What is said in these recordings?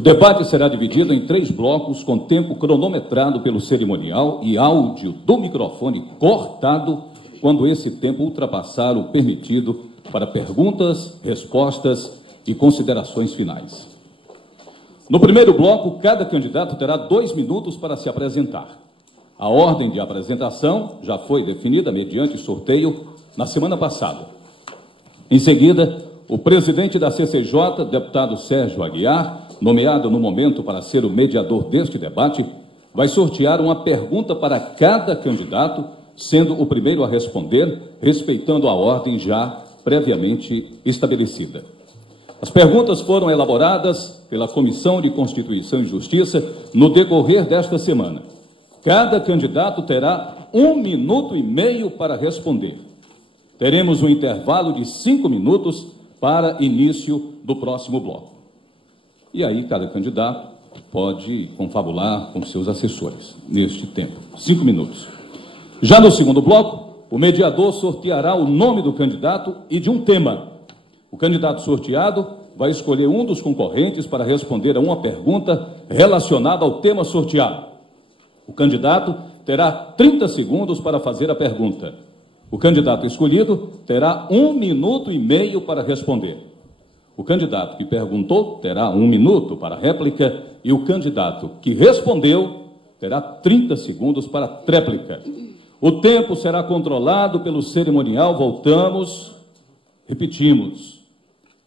O debate será dividido em 3 blocos, com tempo cronometrado pelo cerimonial e áudio do microfone cortado quando esse tempo ultrapassar o permitido para perguntas, respostas e considerações finais. No primeiro bloco, cada candidato terá 2 minutos para se apresentar. A ordem de apresentação já foi definida mediante sorteio na semana passada. Em seguida, o presidente da CCJ, deputado Sérgio Aguiar, nomeado no momento para ser o mediador deste debate, vai sortear uma pergunta para cada candidato, sendo o primeiro a responder, respeitando a ordem já previamente estabelecida. As perguntas foram elaboradas pela Comissão de Constituição e Justiça no decorrer desta semana. Cada candidato terá 1 minuto e meio para responder. Teremos um intervalo de 5 minutos para início do próximo bloco. E aí cada candidato pode confabular com seus assessores neste tempo, 5 minutos. Já no segundo bloco, o mediador sorteará o nome do candidato e de um tema. O candidato sorteado vai escolher um dos concorrentes para responder a uma pergunta relacionada ao tema sorteado. O candidato terá 30 segundos para fazer a pergunta. O candidato escolhido terá 1 minuto e meio para responder. O candidato que perguntou terá 1 minuto para réplica e o candidato que respondeu terá 30 segundos para tréplica. O tempo será controlado pelo cerimonial. Repetimos.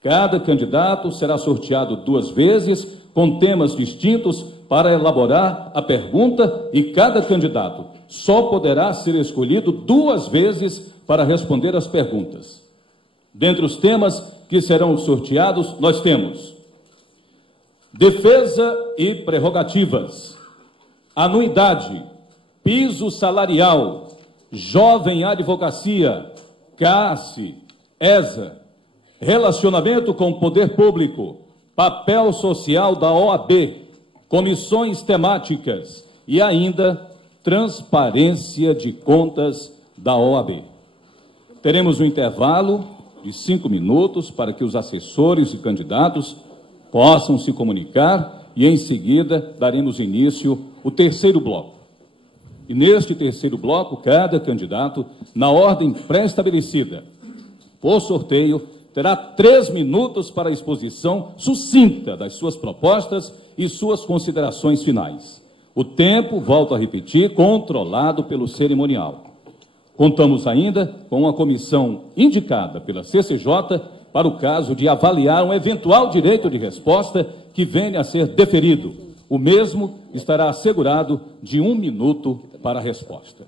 Cada candidato será sorteado 2 vezes, com temas distintos, para elaborar a pergunta, e cada candidato só poderá ser escolhido 2 vezes para responder as perguntas. Dentre os temas que serão sorteados, nós temos defesa e prerrogativas, anuidade, piso salarial, jovem advocacia, CAS, ESA, relacionamento com o poder público, papel social da OAB, comissões temáticas e ainda transparência de contas da OAB. Teremos um intervalo de 5 minutos para que os assessores e candidatos possam se comunicar e, em seguida, daremos início ao terceiro bloco. E neste terceiro bloco, cada candidato, na ordem pré-estabelecida, por sorteio, terá 3 minutos para a exposição sucinta das suas propostas e suas considerações finais. O tempo, volto a repetir, controlado pelo cerimonial. Contamos ainda com uma comissão indicada pela CCJ para o caso de avaliar um eventual direito de resposta que venha a ser deferido. O mesmo estará assegurado de 1 minuto para a resposta.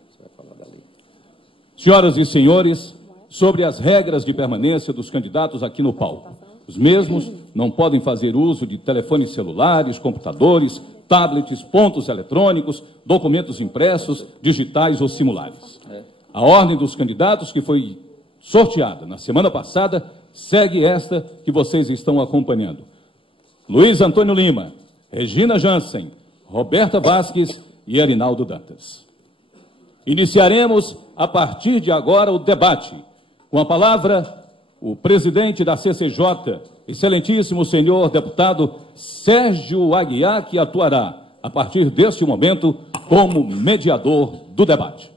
Senhoras e senhores, sobre as regras de permanência dos candidatos aqui no palco. Os mesmos não podem fazer uso de telefones celulares, computadores, tablets, pontos eletrônicos, documentos impressos, digitais ou simulares. A ordem dos candidatos que foi sorteada na semana passada segue esta que vocês estão acompanhando. Luiz Antônio Lima, Regina Jansen, Roberta Vasques e Arinaldo Dantas. Iniciaremos, a partir de agora, o debate. Com a palavra, o presidente da CCJ, excelentíssimo senhor deputado Sérgio Aguiar, que atuará, a partir deste momento, como mediador do debate.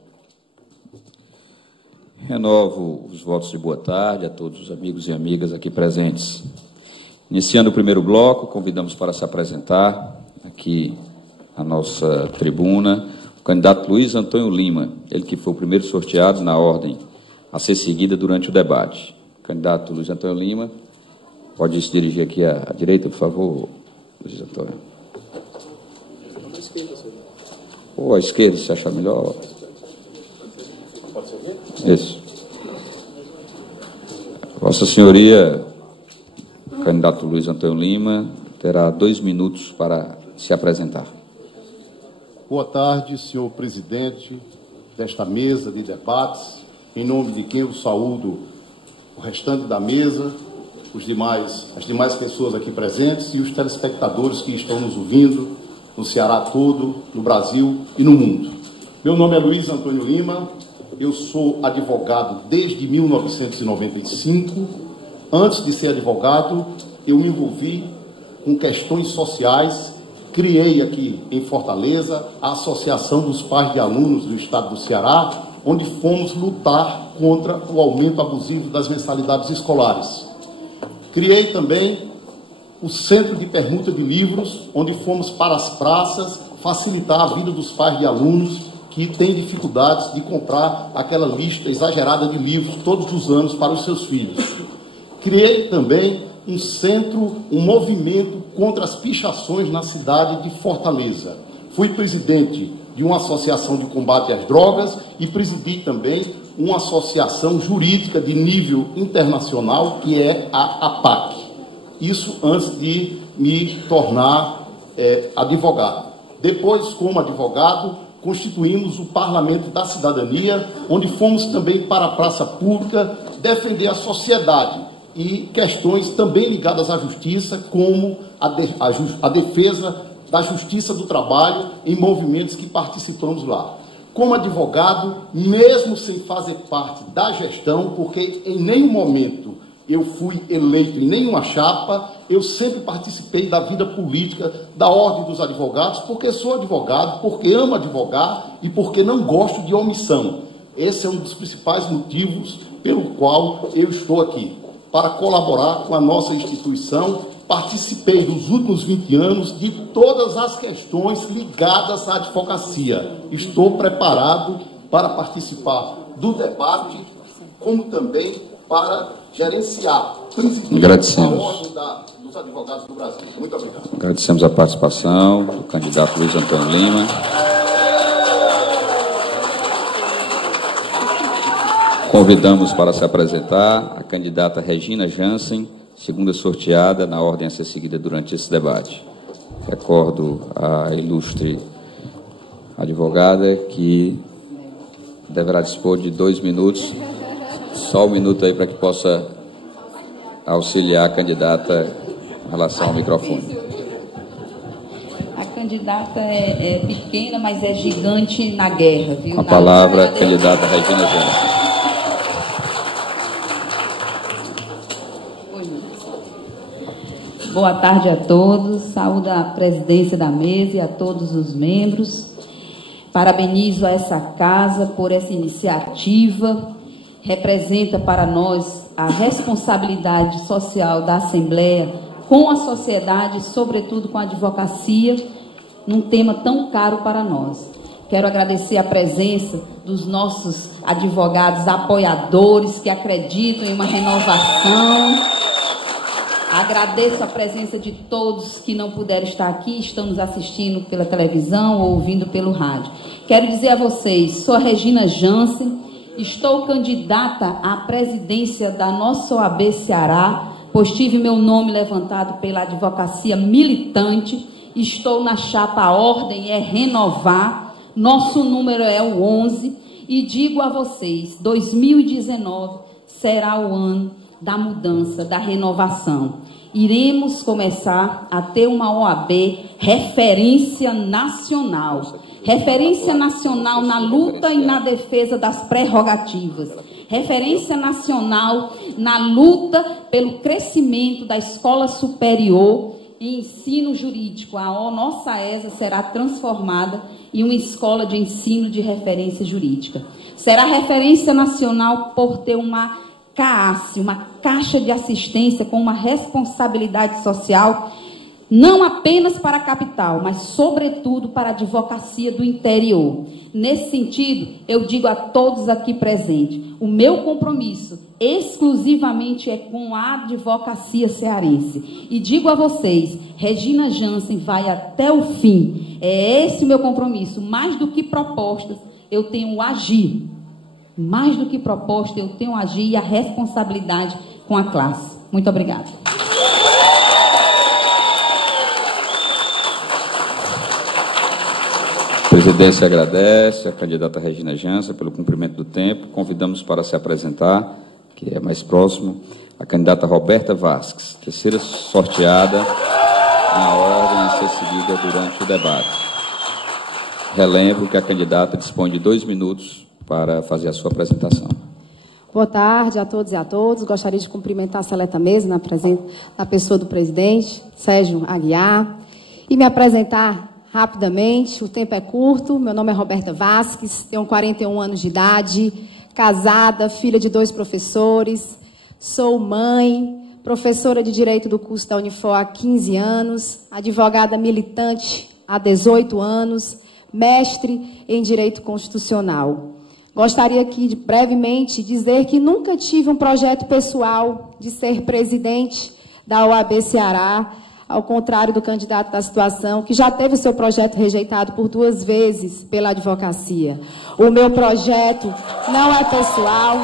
Renovo os votos de boa tarde a todos os amigos e amigas aqui presentes. Iniciando o primeiro bloco, convidamos para se apresentar aqui à nossa tribuna o candidato Luiz Antônio Lima, ele que foi o primeiro sorteado na ordem a ser seguida durante o debate. O candidato Luiz Antônio Lima, pode se dirigir aqui à direita, por favor, Luiz Antônio. Ou à esquerda, se achar melhor. Isso. Vossa Senhoria, o candidato Luiz Antônio Lima, terá 2 minutos para se apresentar. Boa tarde, senhor presidente desta mesa de debates, em nome de quem eu saúdo o restante da mesa, as demais pessoas aqui presentes e os telespectadores que estão nos ouvindo no Ceará todo, no Brasil e no mundo. Meu nome é Luiz Antônio Lima, eu sou advogado desde 1995. Antes de ser advogado, eu me envolvi com questões sociais. Criei aqui em Fortaleza a Associação dos Pais de Alunos do Estado do Ceará, onde fomos lutar contra o aumento abusivo das mensalidades escolares. Criei também o Centro de Permuta de Livros, onde fomos para as praças facilitar a vida dos pais de alunos que têm dificuldades de comprar aquela lista exagerada de livros todos os anos para os seus filhos. Criei também um centro, um movimento contra as pichações na cidade de Fortaleza. Fui presidente de uma associação de combate às drogas e presidi também uma associação jurídica de nível internacional, que é a APAC. Isso antes de me tornar advogado. Depois, como advogado, constituímos o Parlamento da Cidadania, onde fomos também para a praça pública defender a sociedade e questões também ligadas à justiça, como a defesa da justiça do trabalho em movimentos que participamos lá. Como advogado, mesmo sem fazer parte da gestão, porque em nenhum momento eu fui eleito em nenhuma chapa, eu sempre participei da vida política da Ordem dos Advogados, porque sou advogado, porque amo advogar e porque não gosto de omissão. Esse é um dos principais motivos pelo qual eu estou aqui, para colaborar com a nossa instituição. Participei nos últimos 20 anos de todas as questões ligadas à advocacia. Estou preparado para participar do debate, como também para gerenciar, Agradecemos. a Ordem dos Advogados do Brasil. Muito obrigado. Agradecemos a participação do candidato Luiz Antônio Lima. Convidamos para se apresentar a candidata Regina Jansen, segunda sorteada na ordem a ser seguida durante esse debate. Recordo à ilustre advogada que deverá dispor de 2 minutos, só 1 minuto aí para que possa auxiliar a candidata em relação ao microfone. A candidata é pequena, mas é gigante na guerra, viu? A palavra, candidata Regina Jansen. Boa tarde a todos, saúdo a presidência da mesa e a todos os membros. Parabenizo a essa casa por essa iniciativa. Representa para nós a responsabilidade social da Assembleia com a sociedade, sobretudo com a advocacia, num tema tão caro para nós. Quero agradecer a presença dos nossos advogados apoiadores que acreditam em uma renovação. Agradeço a presença de todos que não puderam estar aqui, estão nos assistindo pela televisão ou ouvindo pelo rádio. Quero dizer a vocês, sou a Regina Jansen, estou candidata à presidência da nossa OAB Ceará, pois tive meu nome levantado pela advocacia militante, estou na chapa A Ordem é Renovar, nosso número é o 11, e digo a vocês, 2019 será o ano da mudança, da renovação. Iremos começar a ter uma OAB referência nacional. Referência nacional na luta e na defesa das prerrogativas. Referência nacional na luta pelo crescimento da escola superior e ensino jurídico. A nossa ESA será transformada em uma escola de ensino de referência jurídica. Será referência nacional por ter uma CAAS, uma Caixa de Assistência com uma responsabilidade social, não apenas para a capital, mas sobretudo para a advocacia do interior. Nesse sentido, eu digo a todos aqui presentes, o meu compromisso exclusivamente é com a advocacia cearense. E digo a vocês, Regina Jansen vai até o fim. É esse o meu compromisso. Mais do que propostas, eu tenho o agir. Mais do que proposta, eu tenho a agir e a responsabilidade com a classe. Muito obrigada. A presidência agradece a candidata Regina Jansen pelo cumprimento do tempo. Convidamos para se apresentar, que é mais próximo, a candidata Roberta Vasques, terceira sorteada na ordem a ser seguida durante o debate. Relembro que a candidata dispõe de 2 minutos para fazer a sua apresentação. Boa tarde a todos e a todas. Gostaria de cumprimentar a seleta mesa na pessoa do presidente, Sérgio Aguiar, e me apresentar rapidamente. O tempo é curto. Meu nome é Roberta Vasques, tenho 41 anos de idade, casada, filha de 2 professores, sou mãe, professora de Direito do curso da Unifor há 15 anos, advogada militante há 18 anos, mestre em Direito Constitucional. Gostaria aqui de brevemente dizer que nunca tive um projeto pessoal de ser presidente da OAB Ceará, ao contrário do candidato da situação, que já teve o seu projeto rejeitado por 2 vezes pela advocacia. O meu projeto não é pessoal.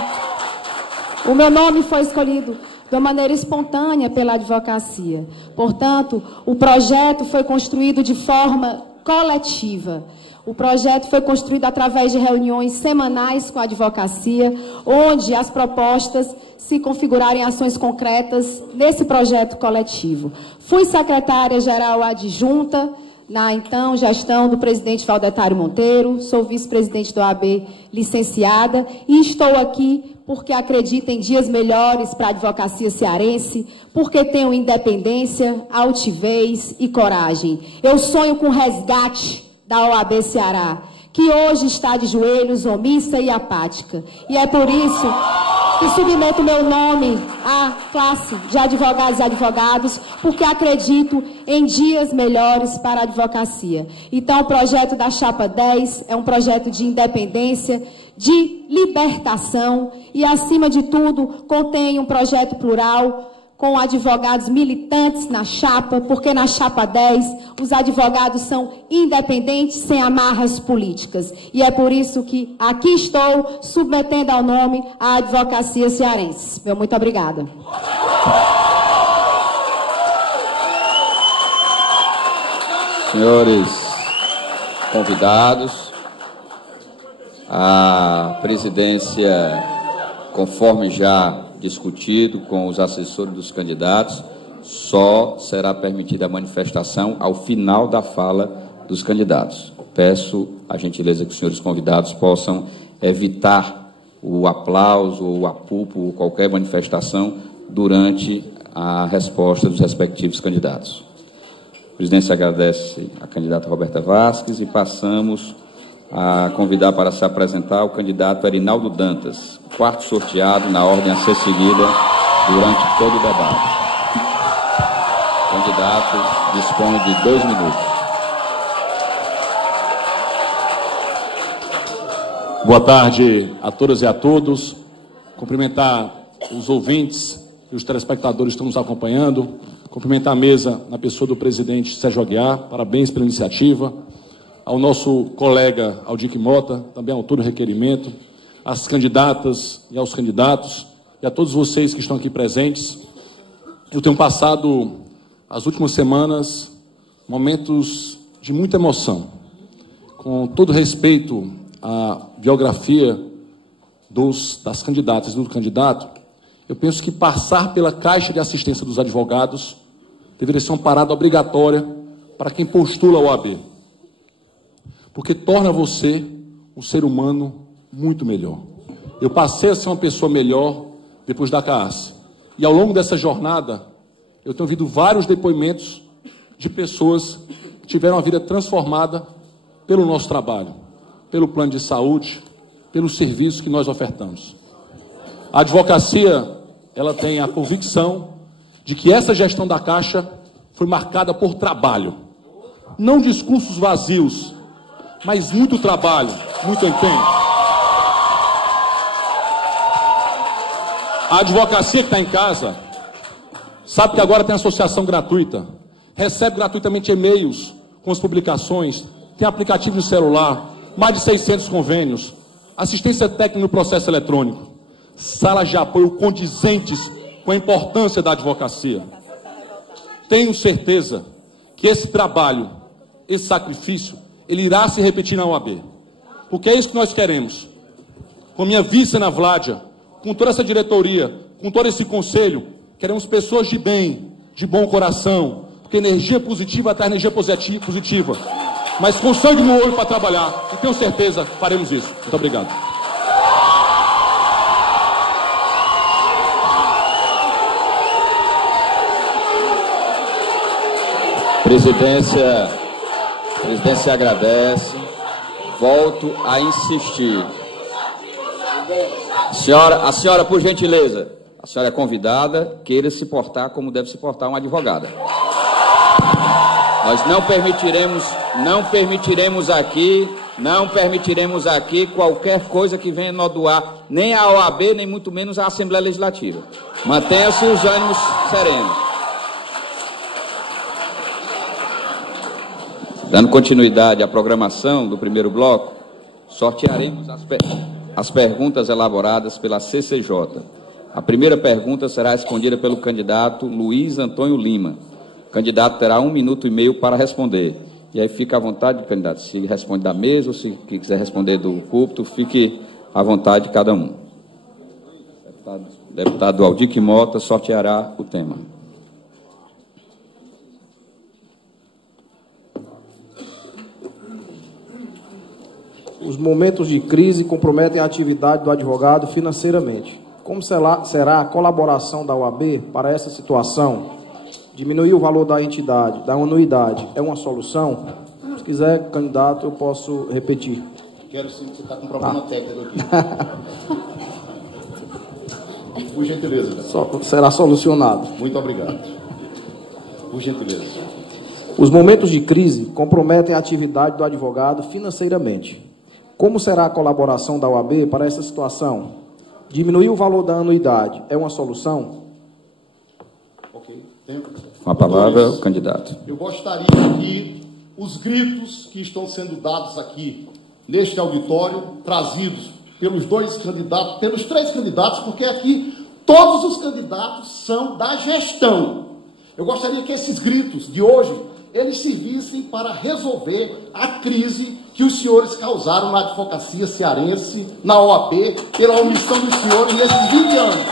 O meu nome foi escolhido de uma maneira espontânea pela advocacia. Portanto, o projeto foi construído de forma coletiva. O projeto foi construído através de reuniões semanais com a advocacia, onde as propostas se configurarem em ações concretas nesse projeto coletivo. Fui secretária-geral adjunta na então gestão do presidente Valdetário Monteiro, sou vice-presidente da OAB licenciada e estou aqui porque acredito em dias melhores para a advocacia cearense, porque tenho independência, altivez e coragem. Eu sonho com o resgate da OAB Ceará, que hoje está de joelhos, omissa e apática. E é por isso que submeto meu nome à classe de advogados e advogados, porque acredito em dias melhores para a advocacia. Então, o projeto da Chapa 10 é um projeto de independência, de libertação e, acima de tudo, contém um projeto plural, com advogados militantes na chapa, porque na chapa 10 os advogados são independentes, sem amarras políticas. E é por isso que aqui estou submetendo ao nome a advocacia cearense. Meu muito obrigada. Senhores convidados, a presidência, conforme já discutido com os assessores dos candidatos, só será permitida a manifestação ao final da fala dos candidatos. Peço a gentileza que os senhores convidados possam evitar o aplauso, o apulpo, ou qualquer manifestação durante a resposta dos respectivos candidatos. A presidência agradece a candidata Roberta Vasques e passamos a convidar para se apresentar o candidato Erinaldo Dantas, 4º sorteado na ordem a ser seguida durante todo o debate. O candidato dispõe de 2 minutos. Boa tarde a todas e a todos. Cumprimentar os ouvintes e os telespectadores que estão nos acompanhando. Cumprimentar a mesa na pessoa do presidente Sérgio Aguiar. Parabéns pela iniciativa. Ao nosso colega Aldir Mota, também autor do requerimento, às candidatas e aos candidatos, e a todos vocês que estão aqui presentes. Eu tenho passado as últimas semanas momentos de muita emoção. Com todo respeito à biografia das candidatas e do candidato, eu penso que passar pela Caixa de Assistência dos Advogados deveria ser uma parada obrigatória para quem postula a OAB. Porque torna você um ser humano muito melhor. Eu passei a ser uma pessoa melhor depois da CAAS. E ao longo dessa jornada, eu tenho ouvido vários depoimentos de pessoas que tiveram a vida transformada pelo nosso trabalho, pelo plano de saúde, pelo serviço que nós ofertamos. A advocacia, ela tem a convicção de que essa gestão da Caixa foi marcada por trabalho. Não discursos vazios, mas muito trabalho, muito empenho. A advocacia que está em casa sabe que agora tem associação gratuita, recebe gratuitamente e-mails com as publicações, tem aplicativo de celular, mais de 600 convênios, assistência técnica no processo eletrônico, salas de apoio condizentes com a importância da advocacia. Tenho certeza que esse trabalho, esse sacrifício, ele irá se repetir na OAB. Porque é isso que nós queremos. Com minha vice Ana Vládia, com toda essa diretoria, com todo esse conselho, queremos pessoas de bem, de bom coração, porque energia positiva atrai energia positiva. Mas com sangue no olho para trabalhar. E tenho certeza, faremos isso. Muito obrigado. Presidência agradece. Volto a insistir. A senhora, por gentileza, a senhora é convidada, queira se portar como deve se portar uma advogada. Nós não permitiremos aqui qualquer coisa que venha nodoar nem a OAB, nem muito menos a Assembleia Legislativa. Mantenha-se os ânimos serenos. Dando continuidade à programação do primeiro bloco, sortearemos as perguntas elaboradas pela CCJ. A primeira pergunta será respondida pelo candidato Luiz Antônio Lima. O candidato terá 1 minuto e meio para responder. E aí fica à vontade, candidato, se responde da mesa ou se quiser responder do púlpito, fique à vontade cada um. Deputado Aldir Mota sorteará o tema. Os momentos de crise comprometem a atividade do advogado financeiramente. Como será a colaboração da OAB para essa situação? Diminuir o valor da entidade, da anuidade, é uma solução? Se quiser, candidato, eu posso repetir. Quero sim, você está com problema técnico aqui. Por gentileza. Será solucionado. Muito obrigado. Por gentileza. Os momentos de crise comprometem a atividade do advogado financeiramente. Como será a colaboração da OAB para essa situação? Diminuir o valor da anuidade é uma solução? Ok. Com a palavra, o candidato. Eu gostaria que os gritos que estão sendo dados aqui neste auditório, trazidos pelos 2 candidatos, pelos 3 candidatos, porque aqui todos os candidatos são da gestão. Eu gostaria que esses gritos de hoje, eles servissem para resolver a crise que os senhores causaram na advocacia cearense, na OAB, pela omissão dos senhores nesses 20 anos.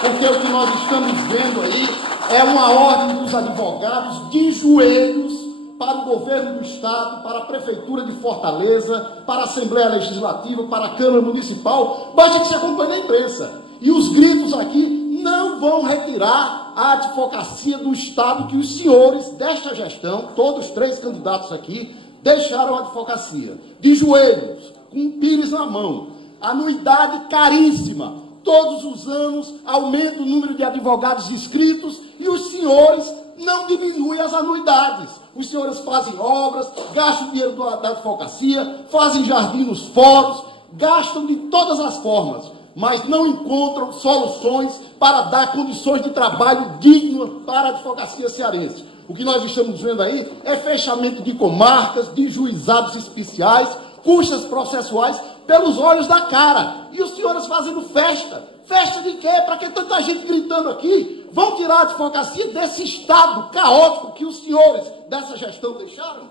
Porque o que nós estamos vendo aí é uma ordem dos advogados de joelhos para o governo do Estado, para a Prefeitura de Fortaleza, para a Assembleia Legislativa, para a Câmara Municipal. Basta que se acompanhe na imprensa. E os gritos aqui não vão retirar a advocacia do Estado que os senhores desta gestão, todos 3 candidatos aqui, deixaram a advocacia. De joelhos, com um pires na mão, anuidade caríssima. Todos os anos aumenta o número de advogados inscritos e os senhores não diminuem as anuidades. Os senhores fazem obras, gastam dinheiro da advocacia, fazem jardim nos fóruns, gastam de todas as formas, mas não encontram soluções para dar condições de trabalho dignas para a advocacia cearense. O que nós estamos vendo aí é fechamento de comarcas, de juizados especiais, custas processuais pelos olhos da cara. E os senhores fazendo festa. Festa de quê? Para que tanta gente gritando aqui? Vão tirar a advocacia desse estado caótico que os senhores dessa gestão deixaram?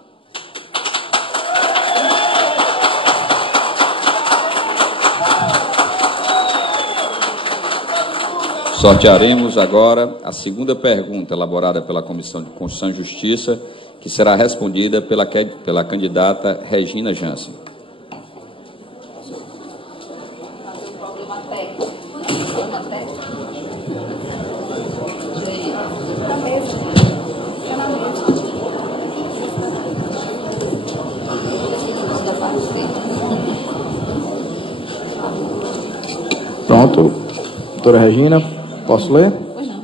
Sortearemos agora a segunda pergunta elaborada pela Comissão de Constituição e Justiça, que será respondida pela candidata Regina Jansen. Pronto. Doutora Regina, posso ler? Pois não.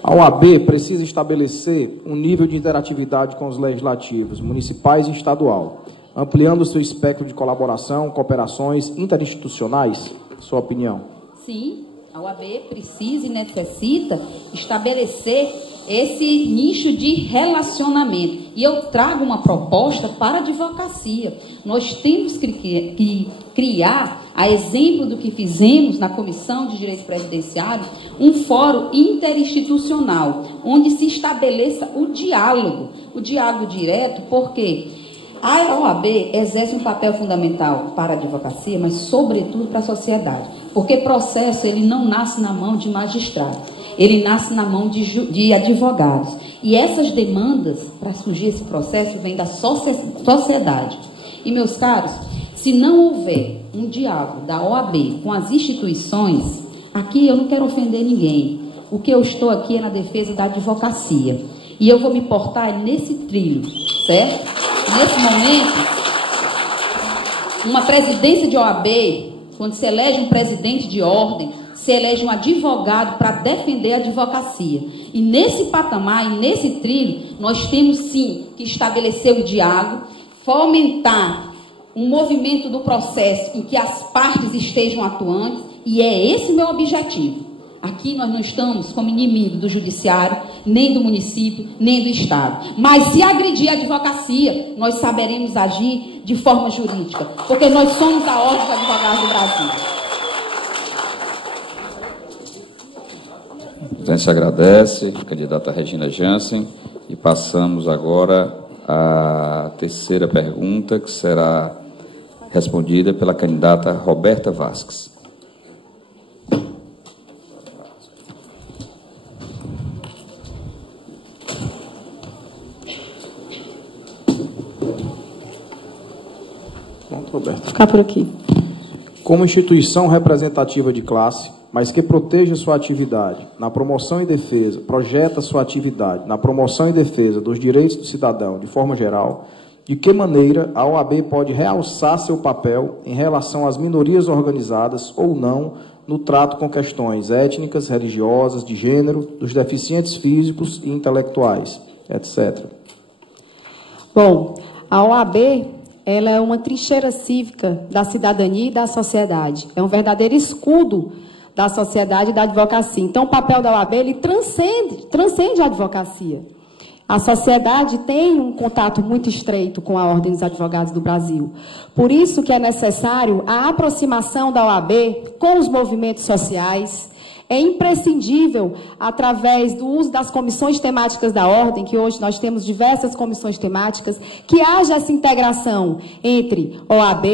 A OAB precisa estabelecer um nível de interatividade com os legislativos, municipais e estadual, ampliando o seu espectro de colaboração, cooperações interinstitucionais? Sua opinião? Sim, a OAB precisa e necessita estabelecer esse nicho de relacionamento. E eu trago uma proposta para a advocacia. Nós temos que criar, a exemplo do que fizemos na Comissão de Direito Previdenciário, um fórum interinstitucional, onde se estabeleça o diálogo direto, porque a OAB exerce um papel fundamental para a advocacia, mas sobretudo para a sociedade, porque processo ele não nasce na mão de magistrado, ele nasce na mão de advogados, e essas demandas para surgir esse processo vêm da sociedade. E meus caros, se não houver um diálogo da OAB com as instituições, aqui eu não quero ofender ninguém, o que eu estou aqui é na defesa da advocacia. E eu vou me portar nesse trilho, certo? Nesse momento, uma presidência de OAB, quando se elege um presidente de ordem, se elege um advogado para defender a advocacia. E nesse patamar, e nesse trilho, nós temos sim que estabelecer o diálogo, fomentar um movimento do processo em que as partes estejam atuantes, e é esse o meu objetivo. Aqui nós não estamos como inimigo do judiciário, nem do município, nem do Estado. Mas se agredir a advocacia, nós saberemos agir de forma jurídica, porque nós somos a Ordem dos Advogados do Brasil. A presidência agradece, a candidata Regina Jansen, e passamos agora à terceira pergunta, que será respondida pela candidata Roberta Vasques. Pronto, Roberta. Ficar por aqui. Como instituição representativa de classe, mas que proteja sua atividade na promoção e defesa, projeta sua atividade na promoção e defesa dos direitos do cidadão de forma geral, de que maneira a OAB pode realçar seu papel em relação às minorias organizadas ou não no trato com questões étnicas, religiosas, de gênero, dos deficientes físicos e intelectuais, etc. Bom, a OAB, ela é uma trincheira cívica da cidadania e da sociedade. É um verdadeiro escudo da sociedade e da advocacia. Então, o papel da OAB, ele transcende a advocacia. A sociedade tem um contato muito estreito com a Ordem dos Advogados do Brasil. Por isso que é necessário a aproximação da OAB com os movimentos sociais. É imprescindível, através do uso das comissões temáticas da Ordem, que hoje nós temos diversas comissões temáticas, que haja essa integração entre OAB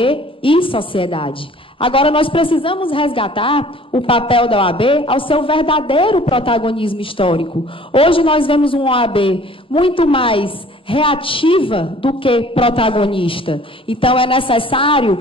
e sociedade. Agora, nós precisamos resgatar o papel da OAB ao seu verdadeiro protagonismo histórico. Hoje nós vemos uma OAB muito mais reativa do que protagonista. Então, é necessário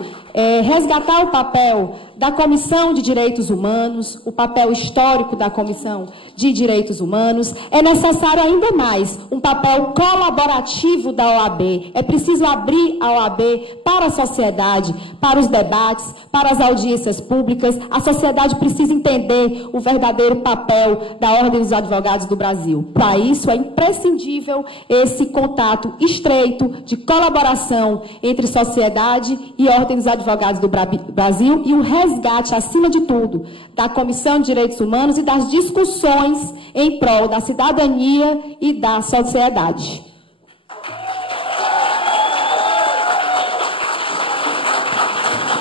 resgatar o papel da Comissão de Direitos Humanos, o papel histórico da Comissão de Direitos Humanos. É necessário ainda mais um papel colaborativo da OAB. É preciso abrir a OAB para a sociedade, para os debates, para as audiências públicas. A sociedade precisa entender o verdadeiro papel da Ordem dos Advogados do Brasil. Para isso, é imprescindível esse contato estreito de colaboração entre sociedade e Ordem dos Advogados do Brasil e o resgate, acima de tudo, da Comissão de Direitos Humanos e das discussões em prol da cidadania e da sociedade.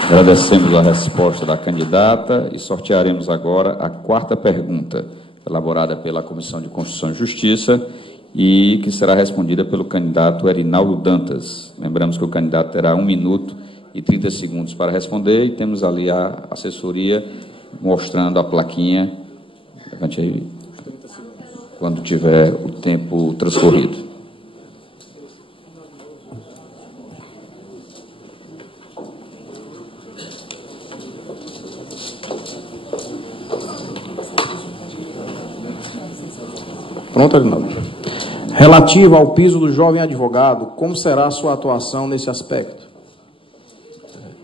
Agradecemos a resposta da candidata e sortearemos agora a quarta pergunta, elaborada pela Comissão de Constituição e Justiça e que será respondida pelo candidato Erinaldo Dantas. Lembramos que o candidato terá 1 minuto e 30 segundos para responder, e temos ali a assessoria mostrando a plaquinha. Levante aí quando tiver o tempo transcorrido. Pronto, Arinaldo. Relativo ao piso do jovem advogado, como será a sua atuação nesse aspecto?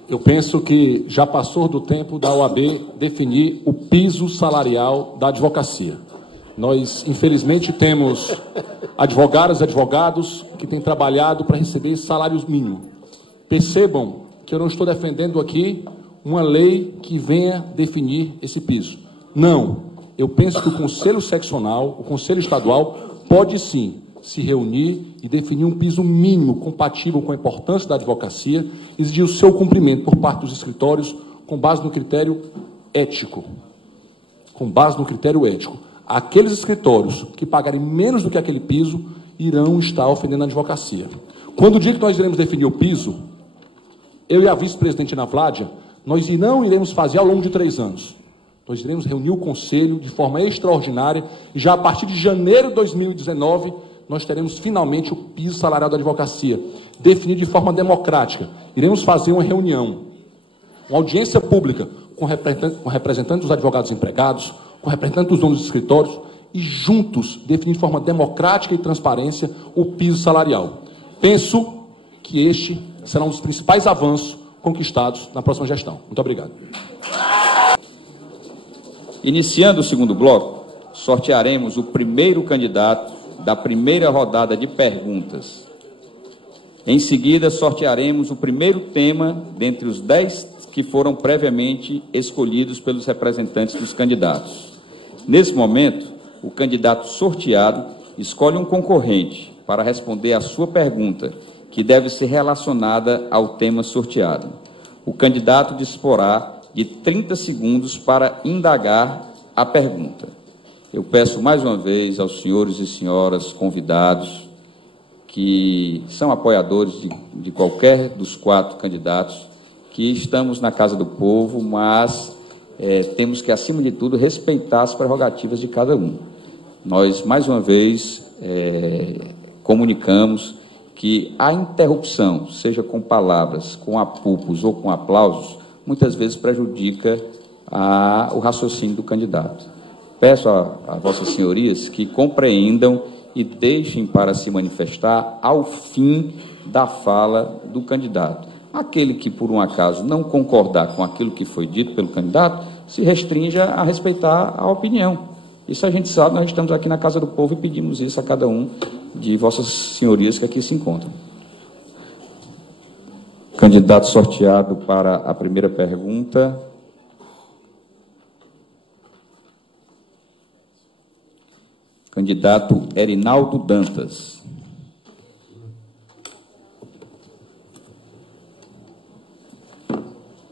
Eu penso que já passou do tempo da OAB definir o piso salarial da advocacia. Nós, infelizmente, temos advogadas e advogados que têm trabalhado para receber salários mínimos. Percebam que eu não estou defendendo aqui uma lei que venha definir esse piso. Não. Eu penso que o Conselho Seccional, o Conselho Estadual, pode sim se reunir e definir um piso mínimo compatível com a importância da advocacia, exigir o seu cumprimento por parte dos escritórios com base no critério ético. Com base no critério ético. Aqueles escritórios que pagarem menos do que aquele piso irão estar ofendendo a advocacia. Quando o dia que nós iremos definir o piso, eu e a vice-presidente Ana Vládia, nós não iremos fazer ao longo de 3 anos. Nós iremos reunir o Conselho de forma extraordinária e já a partir de janeiro de 2019 nós teremos finalmente o piso salarial da advocacia, definido de forma democrática. Iremos fazer uma reunião, uma audiência pública com representantes dos advogados empregados, com representantes dos donos dos escritórios, e juntos definir de forma democrática e transparência o piso salarial. Penso que este será um dos principais avanços conquistados na próxima gestão. Muito obrigado. Iniciando o segundo bloco, sortearemos o primeiro candidato da primeira rodada de perguntas. Em seguida, sortearemos o primeiro tema dentre os 10 que foram previamente escolhidos pelos representantes dos candidatos. Nesse momento, o candidato sorteado escolhe um concorrente para responder à sua pergunta, que deve ser relacionada ao tema sorteado. O candidato disporá de 30 segundos para indagar a pergunta. Eu peço mais uma vez aos senhores e senhoras convidados que são apoiadores de qualquer dos 4 candidatos, que estamos na Casa do Povo, mas temos que, acima de tudo, respeitar as prerrogativas de cada um. Nós, mais uma vez, comunicamos que a interrupção, seja com palavras, com apupos ou com aplausos, muitas vezes prejudica o raciocínio do candidato. Peço a vossas senhorias que compreendam e deixem para se manifestar ao fim da fala do candidato. Aquele que, por um acaso, não concordar com aquilo que foi dito pelo candidato, se restrinja a respeitar a opinião. Isso a gente sabe, nós estamos aqui na Casa do Povo e pedimos isso a cada um de vossas senhorias que aqui se encontram. Candidato sorteado para a primeira pergunta. Candidato Erinaldo Dantas.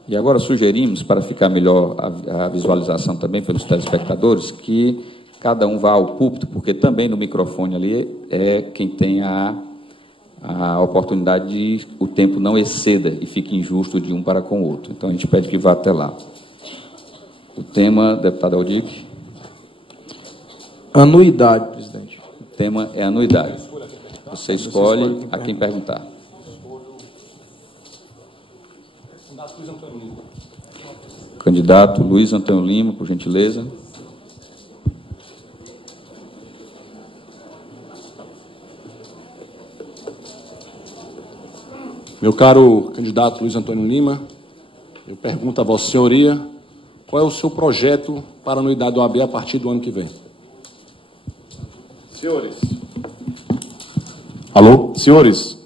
E agora sugerimos, para ficar melhor a visualização também pelos telespectadores, que cada um vá ao púlpito, porque também no microfone ali é quem tem a oportunidade de o tempo não exceda e fique injusto de um para com o outro. Então a gente pede que vá até lá. O tema, deputado Aldir? Anuidade, presidente. O tema é anuidade. Você escolhe a quem perguntar. Candidato Luiz Antônio Lima, por gentileza. Meu caro candidato Luiz Antônio Lima, eu pergunto a Vossa Senhoria qual é o seu projeto para a anuidade do OAB a partir do ano que vem. Senhores. Alô? Senhores,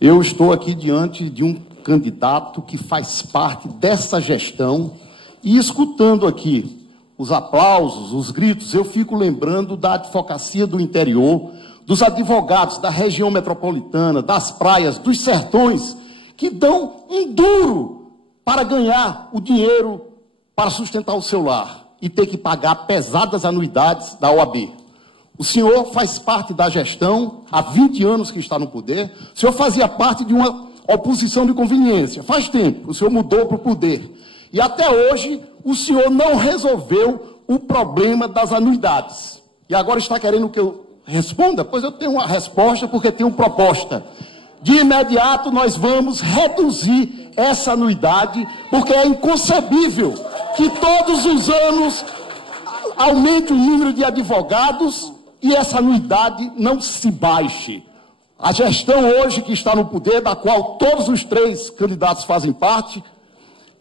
eu estou aqui diante de um candidato que faz parte dessa gestão e, escutando aqui os aplausos, os gritos, eu fico lembrando da advocacia do interior, dos advogados da região metropolitana, das praias, dos sertões, que dão um duro para ganhar o dinheiro para sustentar o seu lar e ter que pagar pesadas anuidades da OAB. O senhor faz parte da gestão, há 20 anos que está no poder, o senhor fazia parte de uma oposição de conveniência. Faz tempo, o senhor mudou para o poder. E até hoje, o senhor não resolveu o problema das anuidades. E agora está querendo que eu responda? Pois eu tenho uma resposta, porque tenho proposta. De imediato, nós vamos reduzir essa anuidade, porque é inconcebível que todos os anos aumente o número de advogados e essa anuidade não se baixe. A gestão hoje que está no poder, da qual todos os 3 candidatos fazem parte,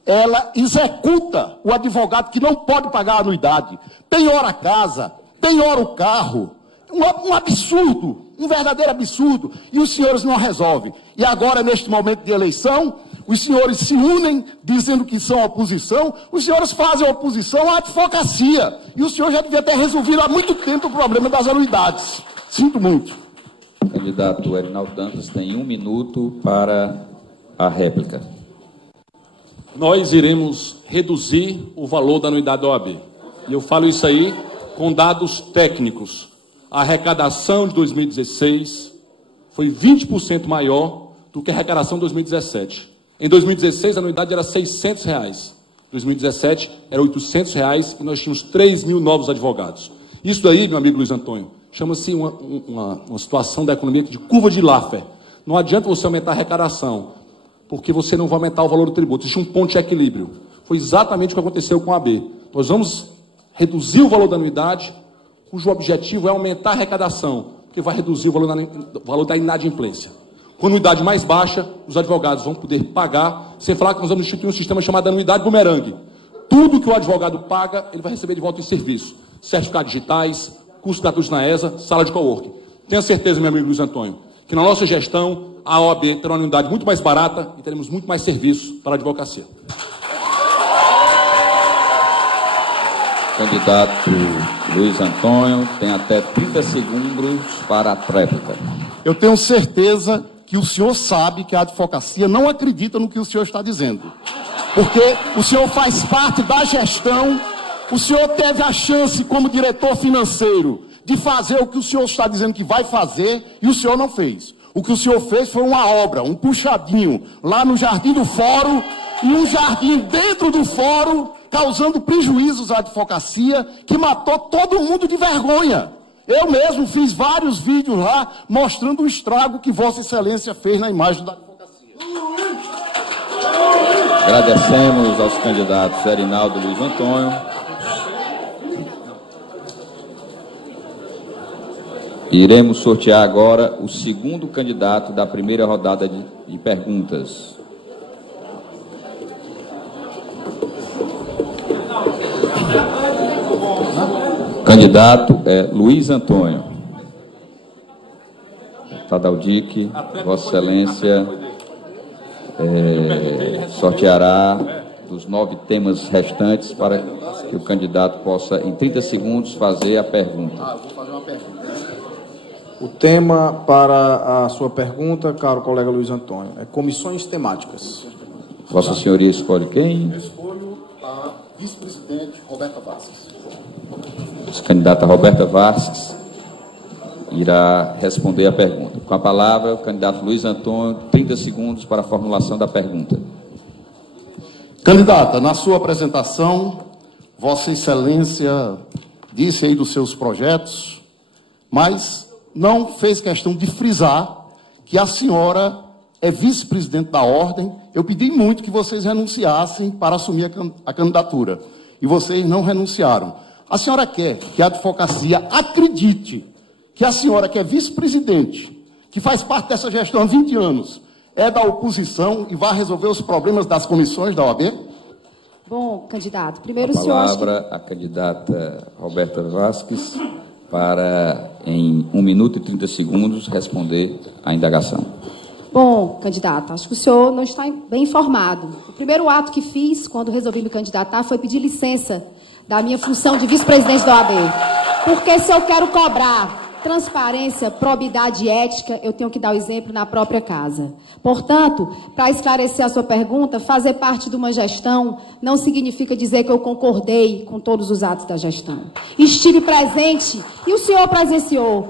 ela executa o advogado que não pode pagar a anuidade. Penhora a casa, penhora o carro. Um absurdo, um verdadeiro absurdo. E os senhores não resolvem. E agora, neste momento de eleição, os senhores se unem dizendo que são oposição, os senhores fazem oposição à advocacia. E o senhor já devia ter resolvido há muito tempo o problema das anuidades. Sinto muito. O candidato Erinaldo Dantas tem 1 minuto para a réplica. Nós iremos reduzir o valor da anuidade da OAB. E eu falo isso aí com dados técnicos. A arrecadação de 2016 foi 20% maior do que a arrecadação de 2017. Em 2016, a anuidade era R$ 600. Em 2017, era R$ 800 e nós tínhamos 3 mil novos advogados. Isso daí, meu amigo Luiz Antônio, chama-se uma situação da economia de curva de Laffer. Não adianta você aumentar a arrecadação, porque você não vai aumentar o valor do tributo. Existe um ponto de equilíbrio. Foi exatamente o que aconteceu com a AB. Nós vamos reduzir o valor da anuidade cujo objetivo é aumentar a arrecadação, porque vai reduzir o valor da inadimplência. Com anuidade mais baixa, os advogados vão poder pagar, sem falar que nós vamos instituir um sistema chamado anuidade bumerangue. Tudo que o advogado paga, ele vai receber de volta em serviço. Certificados digitais, cursos gratuitos na ESA, sala de coworking. Tenha certeza, meu amigo Luiz Antônio, que na nossa gestão, a OAB terá uma unidade muito mais barata e teremos muito mais serviço para a advocacia. Candidato Luiz Antônio tem até 30 segundos para a tréplica. Eu tenho certeza que o senhor sabe que a advocacia não acredita no que o senhor está dizendo. Porque o senhor faz parte da gestão, o senhor teve a chance como diretor financeiro de fazer o que o senhor está dizendo que vai fazer e o senhor não fez. O que o senhor fez foi uma obra, um puxadinho lá no Jardim do Fórum e um jardim dentro do Fórum, causando prejuízos à advocacia, que matou todo mundo de vergonha. Eu mesmo fiz vários vídeos lá mostrando o estrago que Vossa Excelência fez na imagem da advocacia. Agradecemos aos candidatos Erinaldo e Luiz Antônio. Iremos sortear agora o segundo candidato da primeira rodada de perguntas. O candidato é Luiz Antônio. Tadaldic, Vossa Excelência sorteará dos 9 temas restantes para que o candidato possa, em 30 segundos, fazer a pergunta. Vou fazer uma pergunta. O tema para a sua pergunta, caro colega Luiz Antônio, é comissões temáticas. Vossa Senhoria escolhe quem? Eu escolho a vice-presidente Roberta Vasques. A candidata Roberta Vasques irá responder a pergunta. Com a palavra, o candidato Luiz Antônio, 30 segundos para a formulação da pergunta. Candidata, na sua apresentação, Vossa Excelência disse aí dos seus projetos, mas não fez questão de frisar que a senhora é vice-presidente da Ordem. Eu pedi muito que vocês renunciassem para assumir a candidatura, e vocês não renunciaram. A senhora quer que a advocacia acredite que a senhora, que é vice-presidente, que faz parte dessa gestão há 20 anos, é da oposição e vai resolver os problemas das comissões da OAB? Bom, candidato, primeiro o senhor... A palavra à candidata Roberta Vasques para, em 1 minuto e 30 segundos, responder à indagação. Bom, candidato, acho que o senhor não está bem informado. O primeiro ato que fiz, quando resolvi me candidatar, foi pedir licença da minha função de vice-presidente da OAB. Porque se eu quero cobrar transparência, probidade e ética, eu tenho que dar o exemplo na própria casa. Portanto, para esclarecer a sua pergunta, fazer parte de uma gestão não significa dizer que eu concordei com todos os atos da gestão. Estive presente e o senhor presenciou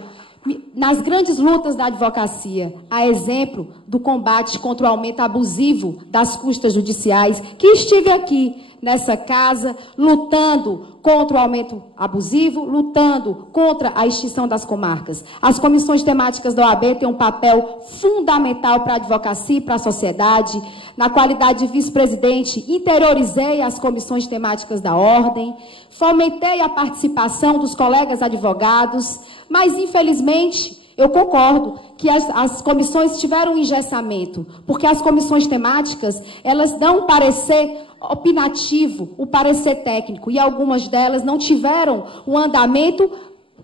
nas grandes lutas da advocacia, a exemplo do combate contra o aumento abusivo das custas judiciais, que estive aqui nessa casa, lutando contra o aumento abusivo, lutando contra a extinção das comarcas. As comissões temáticas da OAB têm um papel fundamental para a advocacia e para a sociedade. Na qualidade de vice-presidente, interiorizei as comissões temáticas da Ordem, fomentei a participação dos colegas advogados, mas, infelizmente, eu concordo que as comissões tiveram um engessamento, porque as comissões temáticas, elas dão um parecer opinativo, o parecer técnico, e algumas delas não tiveram um andamento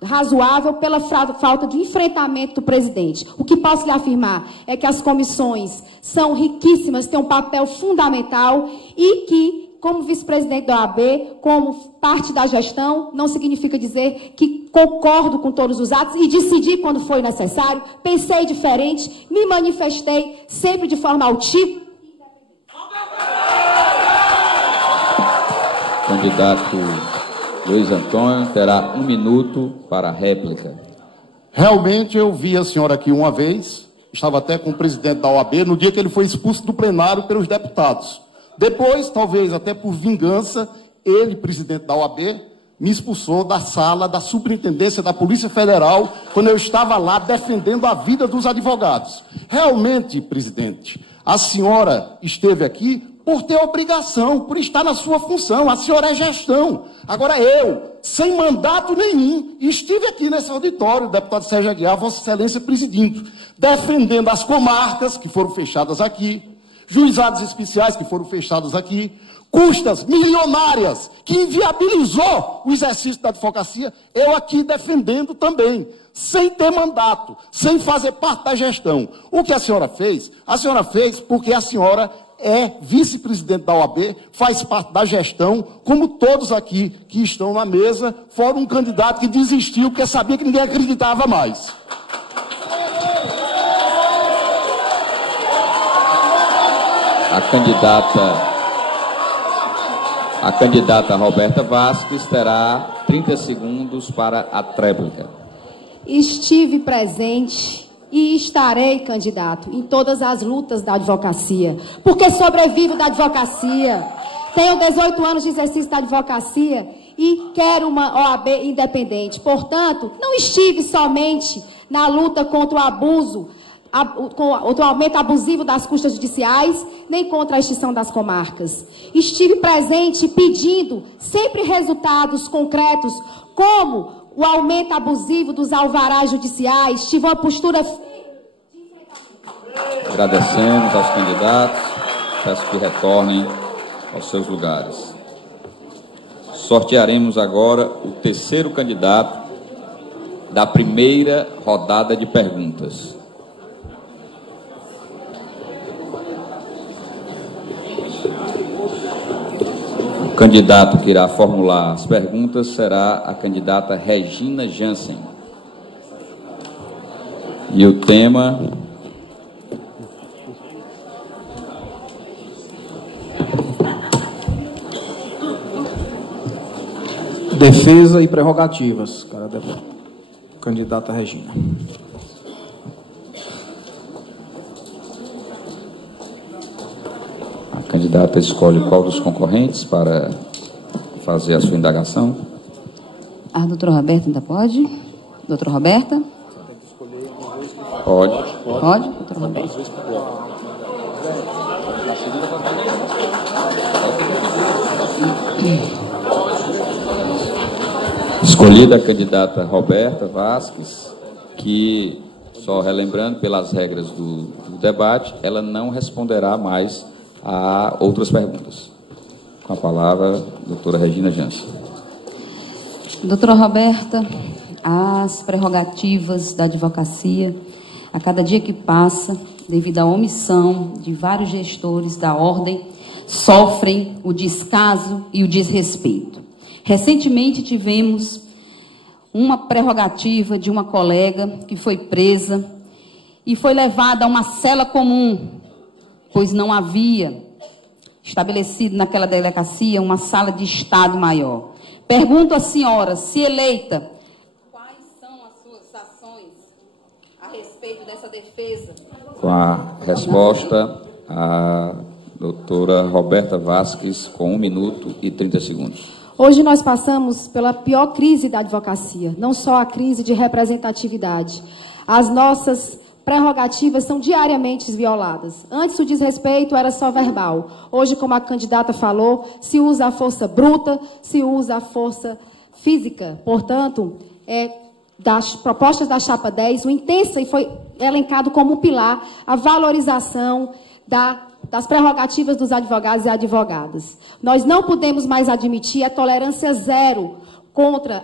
razoável pela falta de enfrentamento do presidente. O que posso lhe afirmar é que as comissões são riquíssimas, têm um papel fundamental e que, como vice-presidente da OAB, como parte da gestão, não significa dizer que concordo com todos os atos e decidi quando foi necessário, pensei diferente, me manifestei sempre de forma altiva. Candidato Luiz Antônio terá 1 minuto para a réplica. Realmente eu vi a senhora aqui uma vez, estava até com o presidente da OAB, no dia que ele foi expulso do plenário pelos deputados. Depois, talvez até por vingança, ele, presidente da OAB, me expulsou da sala da Superintendência da Polícia Federal, quando eu estava lá defendendo a vida dos advogados. Realmente, presidente, a senhora esteve aqui por ter obrigação, por estar na sua função. A senhora é gestão. Agora eu, sem mandato nenhum, estive aqui nesse auditório, o deputado Sérgio Aguiar, Vossa Excelência presidindo, defendendo as comarcas que foram fechadas aqui, juizados especiais que foram fechados aqui, custas milionárias que inviabilizou o exercício da advocacia, eu aqui defendendo também, sem ter mandato, sem fazer parte da gestão. O que a senhora fez? A senhora fez porque a senhora é vice-presidente da OAB, faz parte da gestão, como todos aqui que estão na mesa, fora um candidato que desistiu porque sabia que ninguém acreditava mais. A candidata Roberta Vasques terá 30 segundos para a tréplica. Estive presente e estarei, candidato, em todas as lutas da advocacia, porque sobrevivo da advocacia, tenho 18 anos de exercício da advocacia e quero uma OAB independente. Portanto, não estive somente na luta contra o abuso, contra o aumento abusivo das custas judiciais, nem contra a extinção das comarcas. Estive presente pedindo sempre resultados concretos, como o aumento abusivo dos alvarás judiciais. Tive uma postura... Agradecemos aos candidatos, peço que retornem aos seus lugares. Sortearemos agora o terceiro candidato da primeira rodada de perguntas. O candidato que irá formular as perguntas será a candidata Regina Jansen. E o tema... Defesa e prerrogativas, candidata Regina. A candidata escolhe qual dos concorrentes para fazer a sua indagação. A doutora Roberta ainda pode? Doutora Roberta? Pode. Pode, doutora Roberta. Escolhida a candidata Roberta Vasques, que, só relembrando pelas regras do debate, ela não responderá mais a outras perguntas. Com a palavra, doutora Regina Jansen. Doutora Roberta, as prerrogativas da advocacia, a cada dia que passa, devido à omissão de vários gestores da ordem, sofrem o descaso e o desrespeito. Recentemente tivemos uma prerrogativa de uma colega que foi presa e foi levada a uma cela comum, pois não havia estabelecido naquela delegacia uma sala de estado maior. Pergunto à senhora, se eleita, quais são as suas ações a respeito dessa defesa? Com a resposta, a doutora Roberta Vasques, com 1 minuto e 30 segundos. Hoje nós passamos pela pior crise da advocacia, não só a crise de representatividade. As nossas prerrogativas são diariamente violadas. Antes o desrespeito era só verbal. Hoje, como a candidata falou, se usa a força bruta, se usa a força física. Portanto, das propostas da Chapa 10, o Intensa, e foi elencado como um pilar a valorização das prerrogativas dos advogados e advogadas. Nós não podemos mais admitir a tolerância zero contra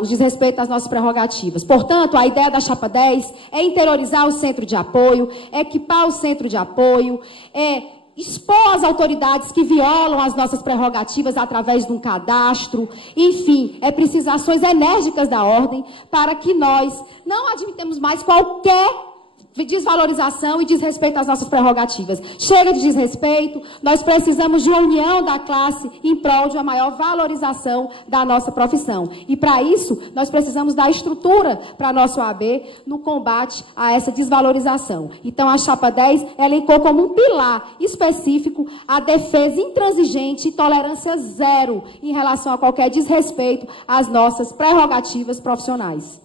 o desrespeito às nossas prerrogativas. Portanto, a ideia da Chapa 10 é interiorizar o centro de apoio, é equipar o centro de apoio, é expor as autoridades que violam as nossas prerrogativas através de um cadastro. Enfim, é preciso ações enérgicas da ordem para que nós não admitamos mais qualquer desvalorização e desrespeito às nossas prerrogativas. Chega de desrespeito, nós precisamos de uma união da classe em prol de uma maior valorização da nossa profissão. E para isso, nós precisamos dar estrutura para a nossa OAB no combate a essa desvalorização. Então, a Chapa 10 elencou como um pilar específico a defesa intransigente e tolerância zero em relação a qualquer desrespeito às nossas prerrogativas profissionais.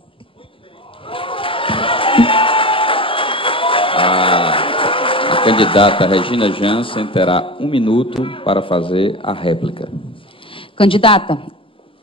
A candidata Regina Jansen terá 1 minuto para fazer a réplica. Candidata,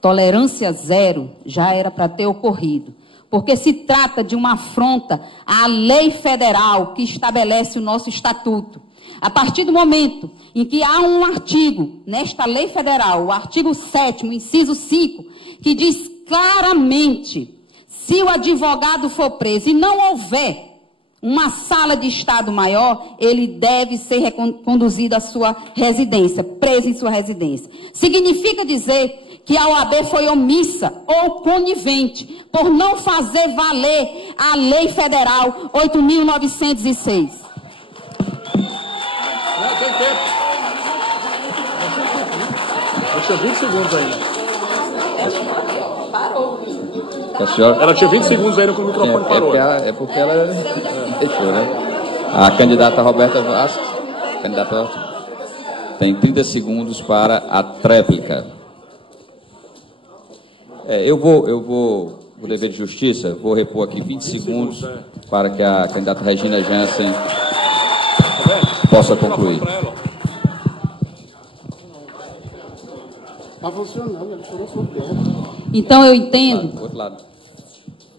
tolerância zero já era para ter ocorrido, porque se trata de uma afronta à lei federal que estabelece o nosso estatuto. A partir do momento em que há um artigo nesta lei federal, o artigo 7º, inciso 5, que diz claramente, se o advogado for preso e não houver uma sala de Estado maior, ele deve ser reconduzido à sua residência, preso em sua residência. Significa dizer que a OAB foi omissa ou conivente por não fazer valer a Lei Federal 8.906. Tem tempo. Tinha 20 segundos ainda. Ela tinha 20 segundos ainda quando o microfone parou. É porque ela deixou, né? A candidata Roberta Vasques, tem 30 segundos para a tréplica. Eu vou, por dever de justiça, vou repor aqui 20 segundos para que a candidata Regina Jansen possa concluir. Está funcionando, ele falou sobre Então eu entendo. Do outro lado.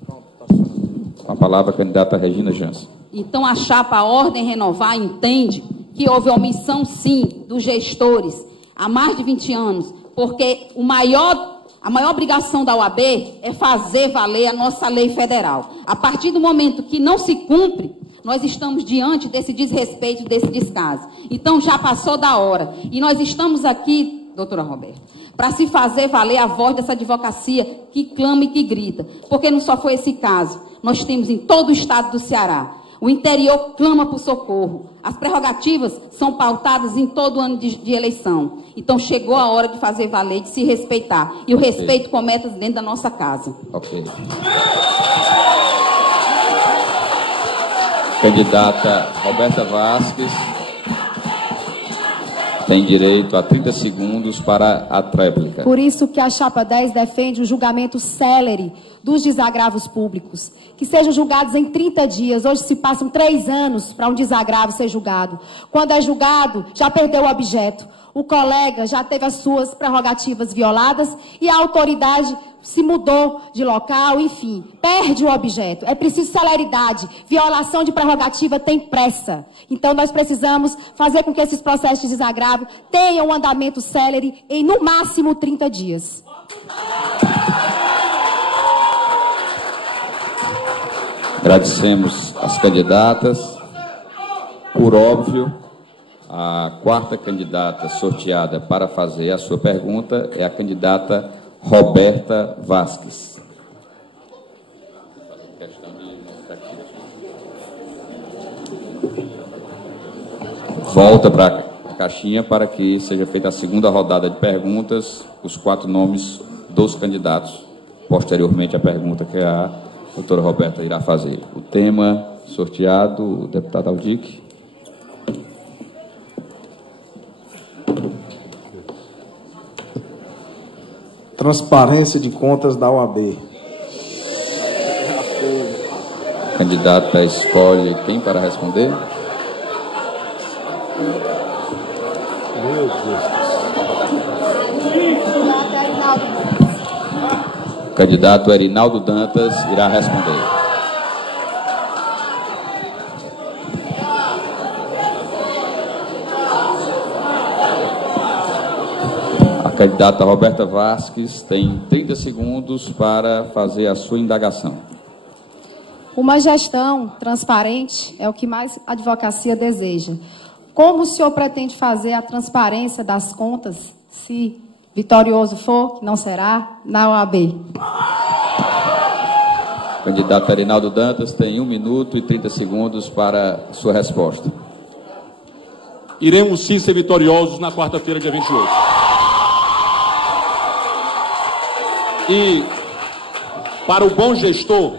Com a palavra a candidata Regina Jansen. Então a chapa Ordem Renovar entende que houve omissão, sim, dos gestores há mais de 20 anos, porque a maior obrigação da OAB é fazer valer a nossa lei federal. A partir do momento que não se cumpre, nós estamos diante desse desrespeito, desse descaso. Então já passou da hora. E nós estamos aqui, doutora Roberta, para se fazer valer a voz dessa advocacia que clama e que grita. Porque não só foi esse caso. Nós temos em todo o estado do Ceará. O interior clama por socorro. As prerrogativas são pautadas em todo ano de eleição. Então chegou a hora de fazer valer, de se respeitar. E o respeito começa dentro da nossa casa. Ok. Candidata Roberta Vasques tem direito a 30 segundos para a tréplica. Por isso que a chapa 10 defende o julgamento célere dos desagravos públicos, que sejam julgados em 30 dias. Hoje se passam 3 anos para um desagravo ser julgado. Quando é julgado, já perdeu o objeto. O colega já teve as suas prerrogativas violadas e a autoridade se mudou de local, enfim, perde o objeto. É preciso celeridade. Violação de prerrogativa tem pressa. Então nós precisamos fazer com que esses processos de desagravo tenham um andamento célere em no máximo 30 dias. Agradecemos as candidatas. Por óbvio, a quarta candidata sorteada para fazer a sua pergunta é a candidata Roberta Vasques. Volta para a caixinha para que seja feita a segunda rodada de perguntas, os 4 nomes dos candidatos. Posteriormente, a pergunta que a doutora Roberta irá fazer. O tema sorteado, o deputado Aldic. Transparência de contas da OAB. A candidata escolhe quem para responder? Meu Deus. O candidato Erinaldo Dantas irá responder. A candidata Roberta Vasques tem 30 segundos para fazer a sua indagação. Uma gestão transparente é o que mais a advocacia deseja. Como o senhor pretende fazer a transparência das contas, se vitorioso for, que não será, na OAB? O candidato Erinaldo Dantas tem 1 minuto e 30 segundos para sua resposta. Iremos sim ser vitoriosos na quarta-feira, dia 28. E, para o bom gestor,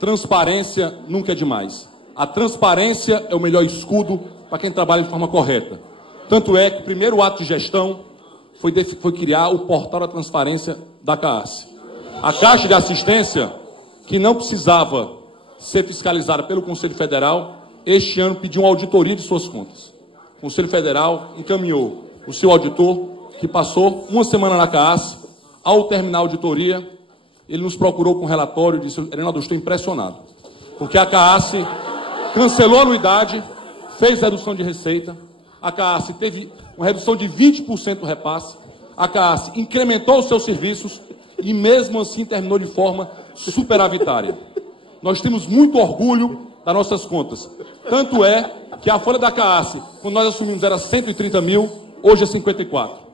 transparência nunca é demais. A transparência é o melhor escudo para quem trabalha de forma correta. Tanto é que o primeiro ato de gestão foi criar o portal da transparência da CAAS. A Caixa de Assistência, que não precisava ser fiscalizada pelo Conselho Federal, este ano pediu uma auditoria de suas contas. O Conselho Federal encaminhou o seu auditor, que passou uma semana na CAAS. Ao terminar a auditoria, ele nos procurou com um relatório e disse: Reinaldo, eu estou impressionado, porque a CAAS cancelou a anuidade, fez redução de receita, a CAAS teve uma redução de 20% do repasse, a CAAS incrementou os seus serviços e mesmo assim terminou de forma superavitária. Nós temos muito orgulho das nossas contas. Tanto é que a folha da CAAS, quando nós assumimos, era 130 mil, hoje é 54.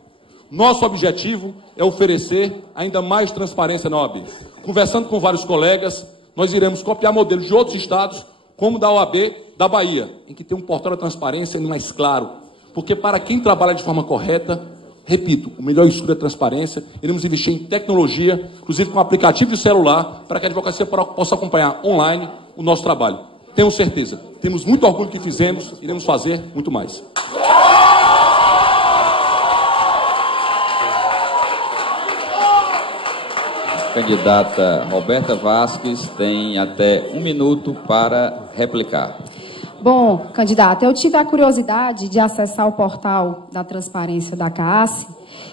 Nosso objetivo é oferecer ainda mais transparência na OAB. Conversando com vários colegas, nós iremos copiar modelos de outros estados, como da OAB da Bahia, em que tem um portal da transparência mais claro. Porque para quem trabalha de forma correta, repito, o melhor estudo é transparência. Iremos investir em tecnologia, inclusive com aplicativo de celular, para que a advocacia possa acompanhar online o nosso trabalho. Tenho certeza, temos muito orgulho do que fizemos, iremos fazer muito mais. A candidata Roberta Vasques tem até 1 minuto para replicar. Bom, candidata, eu tive a curiosidade de acessar o portal da transparência da CAAS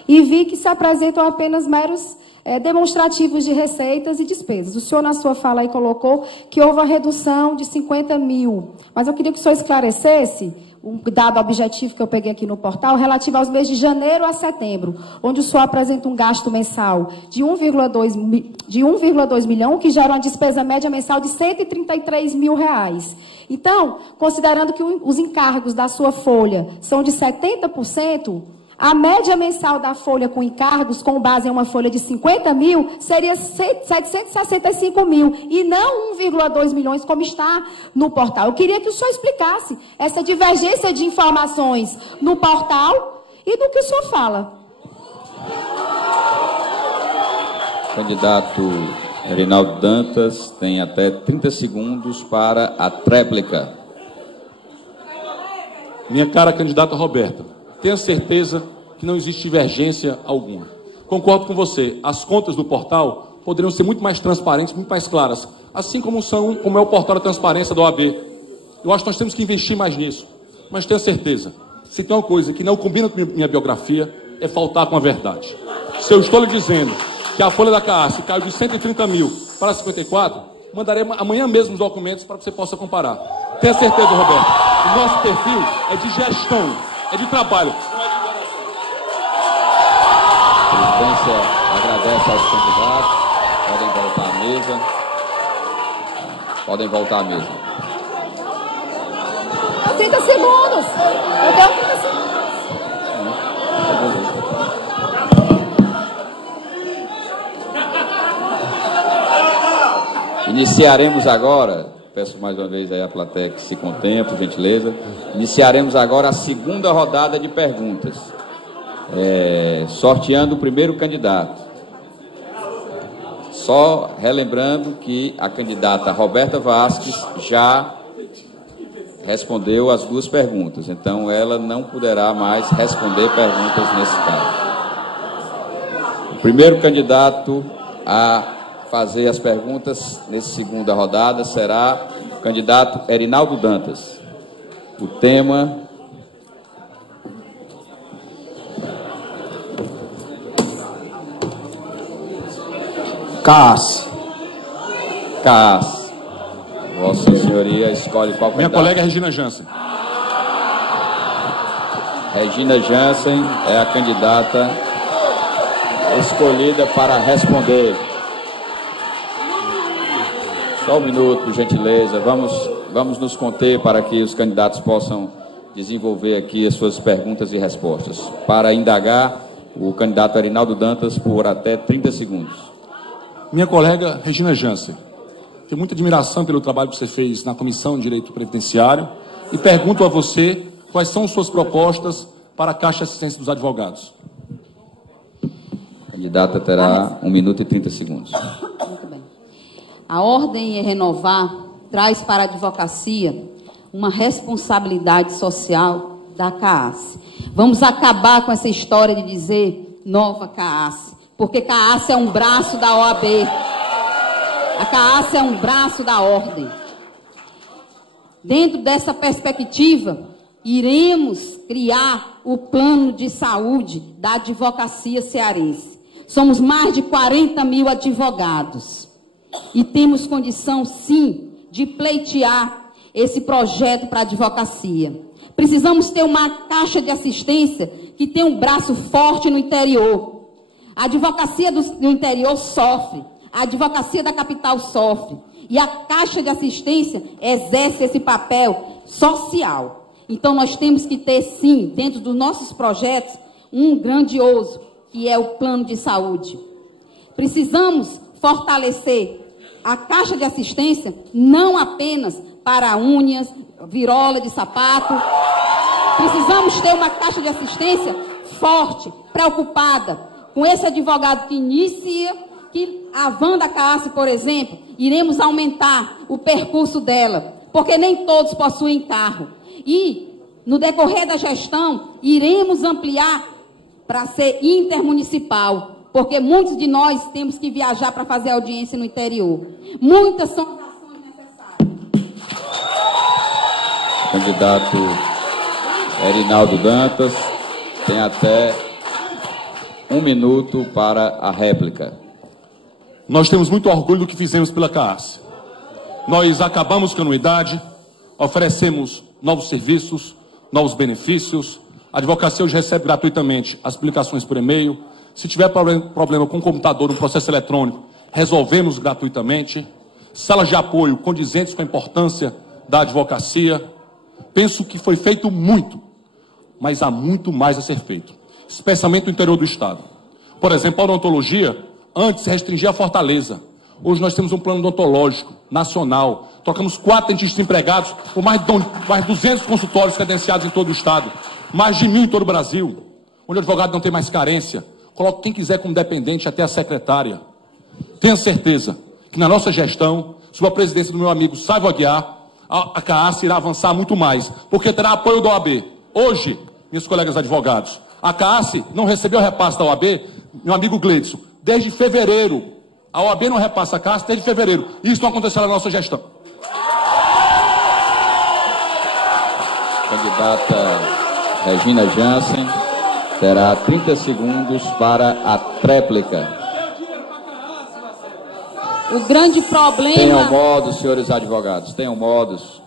e vi que se apresentam apenas meros demonstrativos de receitas e despesas. O senhor, na sua fala aí, colocou que houve uma redução de 50 mil. Mas eu queria que o senhor esclarecesse um dado objetivo que eu peguei aqui no portal, relativo aos meses de janeiro a setembro, onde o senhor apresenta um gasto mensal de 1,2 milhão, que gera uma despesa média mensal de 133 mil reais. Então, considerando que os encargos da sua folha são de 70%, a média mensal da folha com encargos, com base em uma folha de 50 mil, seria 765 mil, e não 1,2 milhões, como está no portal. Eu queria que o senhor explicasse essa divergência de informações no portal e do que o senhor fala. Candidato Reinaldo Dantas tem até 30 segundos para a tréplica. Minha cara candidata Roberta, tenha certeza que não existe divergência alguma. Concordo com você, as contas do portal poderiam ser muito mais transparentes, muito mais claras, assim como é o portal da transparência da OAB. Eu acho que nós temos que investir mais nisso. Mas tenha certeza, se tem uma coisa que não combina com minha biografia, é faltar com a verdade. Se eu estou lhe dizendo que a folha da CAAS caiu de 130 mil para 54, mandarei amanhã mesmo os documentos para que você possa comparar. Tenha certeza, Roberto, o nosso perfil é de gestão, é de trabalho. A presidência agradece aos candidatos. Podem voltar à mesa. Podem voltar à mesa. 30 segundos. Eu tenho 30 segundos. Iniciaremos agora, peço mais uma vez aí a plateia que se contemple, por gentileza. Iniciaremos agora a segunda rodada de perguntas. Sorteando o primeiro candidato. Só relembrando que a candidata Roberta Vasques já respondeu as 2 perguntas, então ela não poderá mais responder perguntas nesse caso. O primeiro candidato a fazer as perguntas nessa segunda rodada será o candidato Reinaldo Dantas. O tema: CAAS. CAAS. Vossa Senhoria escolhe qual candidato. Minha colega Regina Jansen. Regina Jansen é a candidata escolhida para responder. Só 1 minuto, por gentileza. Vamos nos conter para que os candidatos possam desenvolver aqui as suas perguntas e respostas. Para indagar, o candidato Reinaldo Dantas por até 30 segundos. Minha colega Regina Jansen, tenho muita admiração pelo trabalho que você fez na Comissão de Direito Previdenciário e pergunto a você quais são suas propostas para a Caixa de Assistência dos Advogados. A candidata terá 1 minuto e 30 segundos. Muito bem. A Ordem em Renovar traz para a advocacia uma responsabilidade social da CAAS. Vamos acabar com essa história de dizer nova CAAS, porque CAAS é um braço da OAB. A CAAS é um braço da Ordem. dentro dessa perspectiva, iremos criar o plano de saúde da advocacia cearense. Somos mais de 40 mil advogados e temos condição, sim, de pleitear esse projeto para a advocacia. Precisamos ter uma caixa de assistência que tenha um braço forte no interior. A advocacia do interior sofre, a advocacia da capital sofre, e a caixa de assistência exerce esse papel social. Então, nós temos que ter, sim, dentro dos nossos projetos, um grandioso, que é o plano de saúde. Precisamos fortalecer a caixa de assistência, não apenas para unhas, virola de sapato. Precisamos ter uma caixa de assistência forte, preocupada com esse advogado que inicia, que a Wanda Caassi, por exemplo, iremos aumentar o percurso dela, porque nem todos possuem carro. E, no decorrer da gestão, iremos ampliar para ser intermunicipal, porque muitos de nós temos que viajar para fazer audiência no interior. Muitas são as ações necessárias. Candidato Erinaldo Dantas tem até 1 minuto para a réplica. Nós temos muito orgulho do que fizemos pela Caassi. Nós acabamos com a anuidade, oferecemos novos serviços, novos benefícios. A advocacia hoje recebe gratuitamente as publicações por e-mail. Se tiver problema com o computador, no processo eletrônico, resolvemos gratuitamente. Salas de apoio condizentes com a importância da advocacia. Penso que foi feito muito, mas há muito mais a ser feito, especialmente no interior do Estado. Por exemplo, a odontologia antes se restringia a Fortaleza. Hoje nós temos um plano odontológico nacional. Tocamos 4 dentistas empregados por mais de 200 consultórios credenciados em todo o Estado. Mais de 1.000 em todo o Brasil, onde o advogado não tem mais carência. Coloque quem quiser como dependente, até a secretária. Tenha certeza que na nossa gestão, sob a presidência do meu amigo Sávio Aguiar, a Caassi irá avançar muito mais, porque terá apoio da OAB. Hoje, meus colegas advogados, a Caassi não recebeu repasse da OAB, meu amigo Gleidson, desde fevereiro. A OAB não repassa a Caassi desde fevereiro. Isso não aconteceu na nossa gestão. Candidata Regina Jansen terá 30 segundos para a tréplica. O grande problema... Tenham modos, senhores advogados, tenham modos.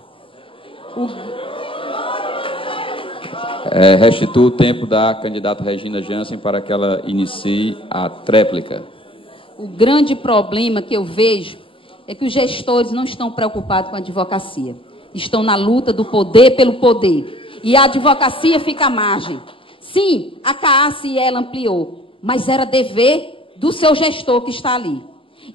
Restituo o tempo da candidata Regina Jansen para que ela inicie a tréplica. O grande problema que eu vejo é que os gestores não estão preocupados com a advocacia. Estão na luta do poder pelo poder. E a advocacia fica à margem. Sim, a Caassi ela ampliou, mas era dever do seu gestor que está ali.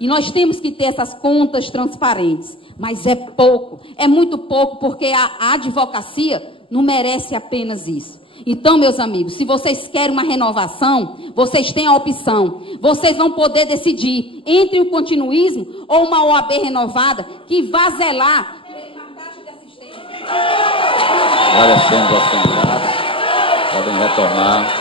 E nós temos que ter essas contas transparentes. Mas é pouco, é muito pouco, porque a advocacia não merece apenas isso. Então, meus amigos, se vocês querem uma renovação, vocês têm a opção. Vocês vão poder decidir entre o continuismo ou uma OAB renovada que vá zelar uma taxa de assistência. Agradecemos aos candidatos. Podem retornar.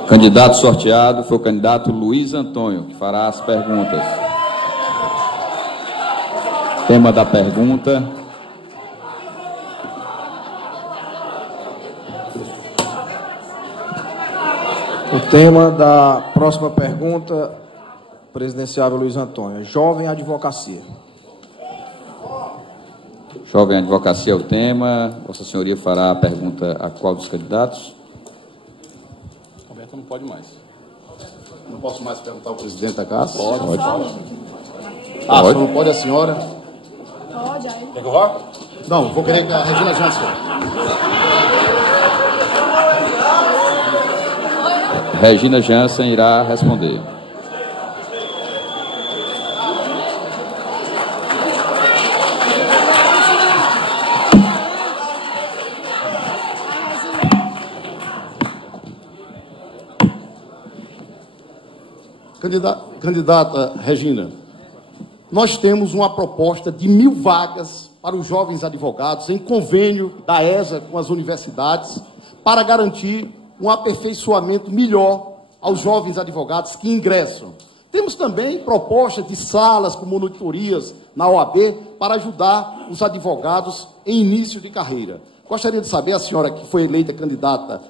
O candidato sorteado foi o candidato Luiz Antônio, que fará as perguntas. Tema da pergunta: o tema da próxima pergunta, presidenciável Luiz Antônio, jovem advocacia. Jovem advocacia é o tema. Vossa Senhoria fará a pergunta a qual dos candidatos? Roberto não pode mais. Não posso mais perguntar ao presidente da Caassi? Pode. Ah, só não pode a senhora? Pode, aí. Quer que eu vá? Não, vou querer que a Regina Jansen. Regina Jansen irá responder. Candidata Regina, nós temos uma proposta de 1.000 vagas para os jovens advogados em convênio da ESA com as universidades para garantir um aperfeiçoamento melhor aos jovens advogados que ingressam. Temos também propostas de salas com monitorias na OAB para ajudar os advogados em início de carreira. Gostaria de saber, a senhora que foi eleita candidata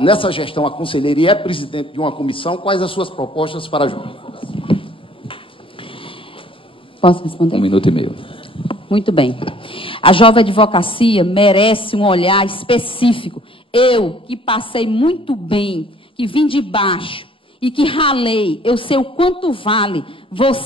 nessa gestão a conselheira e é presidente de uma comissão, quais as suas propostas para ajudar? Posso responder? 1 minuto e meio. Muito bem. A jovem advocacia merece um olhar específico. Eu, que passei muito bem, que vim de baixo e que ralei, eu sei o quanto vale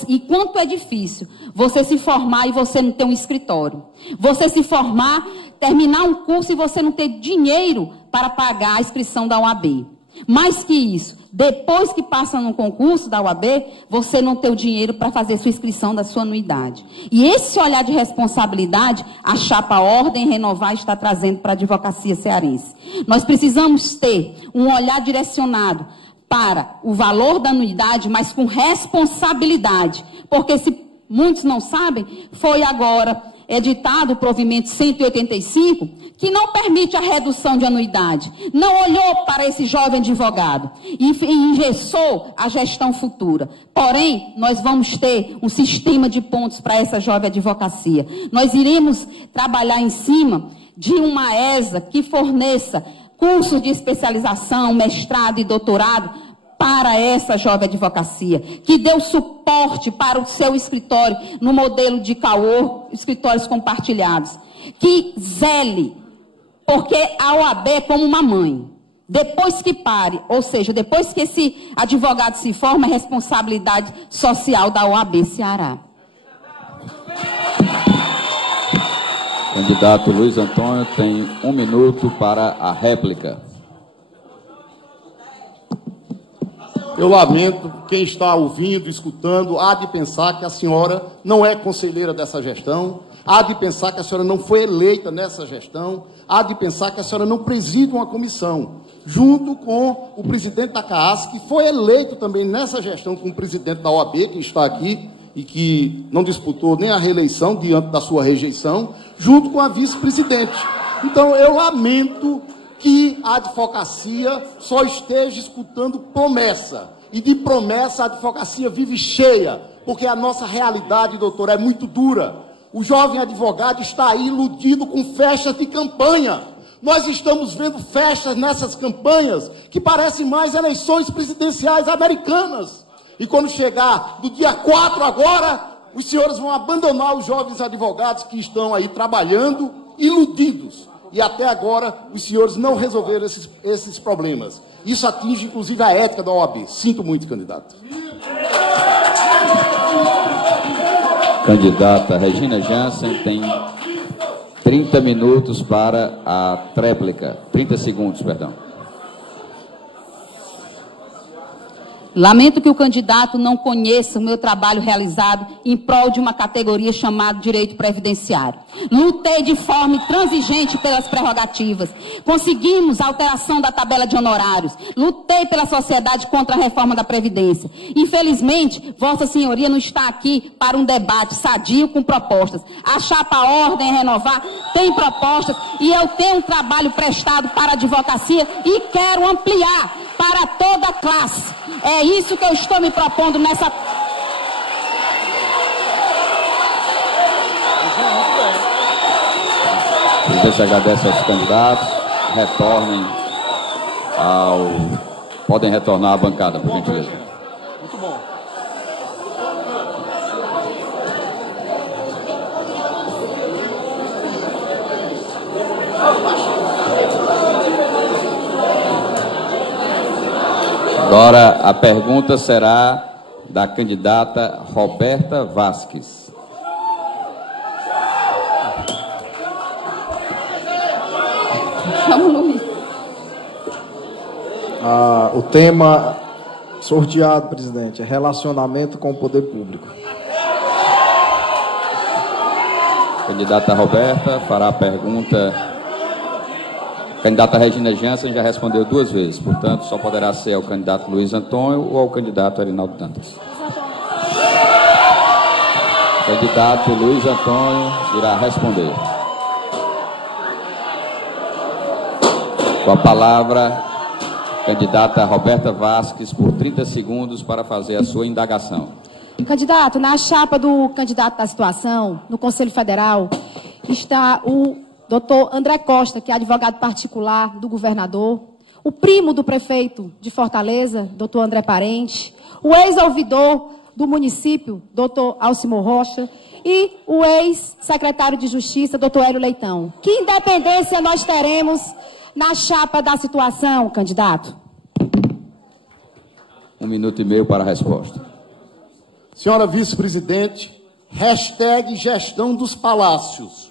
e quanto é difícil você se formar e você não ter um escritório. Você se formar, terminar um curso e você não ter dinheiro para pagar a inscrição da OAB. Mais que isso, depois que passa no concurso da OAB, você não tem o dinheiro para fazer sua inscrição da sua anuidade. E esse olhar de responsabilidade, a chapa Ordem Renovar está trazendo para a advocacia cearense. Nós precisamos ter um olhar direcionado para o valor da anuidade, mas com responsabilidade. Porque, se muitos não sabem, foi agora editado o provimento 185, que não permite a redução de anuidade. Não olhou para esse jovem advogado e engessou a gestão futura. Porém, nós vamos ter um sistema de pontos para essa jovem advocacia. Nós iremos trabalhar em cima de uma ESA que forneça cursos de especialização, mestrado e doutorado para essa jovem advocacia, que dê o suporte para o seu escritório no modelo de CAOR, escritórios compartilhados, que zele, porque a OAB é como uma mãe. Depois que pare, ou seja, depois que esse advogado se forma, a responsabilidade social da OAB Ceará. Candidato Luiz Antônio tem 1 minuto para a réplica. Eu lamento, quem está ouvindo, escutando, há de pensar que a senhora não é conselheira dessa gestão, há de pensar que a senhora não foi eleita nessa gestão, há de pensar que a senhora não preside uma comissão, junto com o presidente da CAAS, que foi eleito também nessa gestão como presidente da OAB, que está aqui e que não disputou nem a reeleição diante da sua rejeição, junto com a vice-presidente. Então, eu lamento que a advocacia só esteja escutando promessa. E de promessa a advocacia vive cheia, porque a nossa realidade, doutor, é muito dura. O jovem advogado está aí iludido com festas de campanha. Nós estamos vendo festas nessas campanhas que parecem mais eleições presidenciais americanas. E quando chegar do dia 4 agora, os senhores vão abandonar os jovens advogados que estão aí trabalhando, iludidos. E até agora os senhores não resolveram esses problemas. Isso atinge, inclusive, a ética da OAB. Sinto muito, candidato. Candidata Regina Jansen tem 30 minutos para a tréplica. 30 segundos, perdão. Lamento que o candidato não conheça o meu trabalho realizado em prol de uma categoria chamada direito previdenciário. Lutei de forma intransigente pelas prerrogativas. Conseguimos a alteração da tabela de honorários. Lutei pela sociedade contra a reforma da Previdência. Infelizmente, Vossa Senhoria não está aqui para um debate sadio com propostas. A chapa Ordem Renovar tem propostas e eu tenho um trabalho prestado para a advocacia e quero ampliar para toda a classe. É isso que eu estou me propondo nessa... A gente agradece aos candidatos. Retornem Podem retornar à bancada, por gentileza. Muito bom. Agora a pergunta será da candidata Roberta Vasques. O tema sorteado, presidente, é relacionamento com o poder público. Candidata Roberta fará a pergunta A candidata Regina Jansen já respondeu 2 vezes, portanto, só poderá ser ao candidato Luiz Antônio ou ao candidato Arinaldo Dantas. O candidato Luiz Antônio irá responder. Com a palavra, candidata Roberta Vasques, por 30 segundos para fazer a sua indagação. Candidato, na chapa do candidato da situação, no Conselho Federal, está o doutor André Costa, que é advogado particular do governador, o primo do prefeito de Fortaleza, doutor André Parente, o ex-ouvidor do município, doutor Alcimor Rocha, e o ex-secretário de Justiça, doutor Hélio Leitão. Que independência nós teremos na chapa da situação, candidato? 1 minuto e meio para a resposta. Senhora vice-presidente, hashtag gestão dos palácios.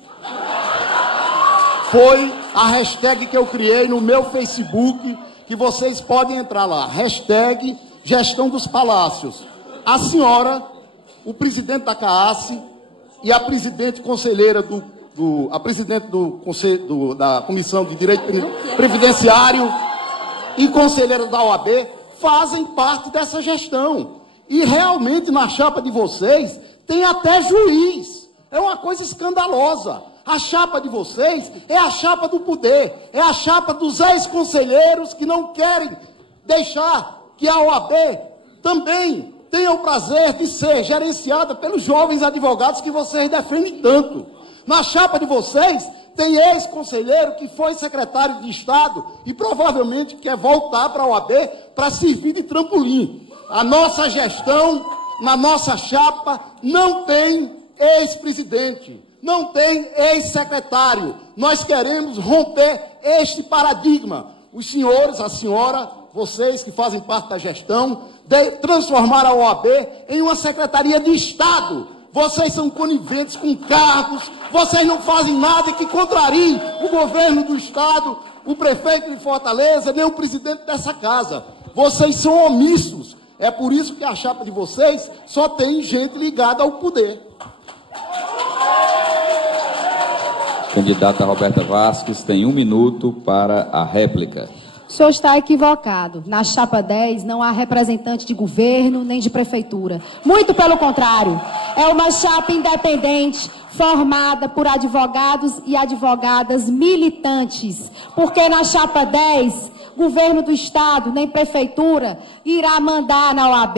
Foi a hashtag que eu criei no meu Facebook, que vocês podem entrar lá. Hashtag gestão dos palácios. A senhora, o presidente da CAASSE e a presidente conselheira a presidente da Comissão de Direito Previdenciário e conselheira da OAB fazem parte dessa gestão. E realmente na chapa de vocês tem até juiz. É uma coisa escandalosa. A chapa de vocês é a chapa do poder. É a chapa dos ex-conselheiros que não querem deixar que a OAB também tenha o prazer de ser gerenciada pelos jovens advogados que vocês defendem tanto. Na chapa de vocês tem ex-conselheiro que foi secretário de Estado e provavelmente quer voltar para a OAB para servir de trampolim. A nossa gestão, na nossa chapa, não tem ex-presidente, não tem ex-secretário. Nós queremos romper este paradigma. Os senhores, a senhora, vocês que fazem parte da gestão, transformar a OAB em uma secretaria de Estado. Vocês são coniventes com cargos, vocês não fazem nada que contrarie o governo do Estado, o prefeito de Fortaleza, nem o presidente dessa casa. Vocês são omissos. É por isso que a chapa de vocês só tem gente ligada ao poder. Candidata Roberta Vasques tem 1 minuto para a réplica. O senhor está equivocado. Na chapa 10 não há representante de governo nem de prefeitura. Muito pelo contrário. É uma chapa independente, formada por advogados e advogadas militantes. Porque na chapa 10... governo do Estado, nem prefeitura, irá mandar na OAB.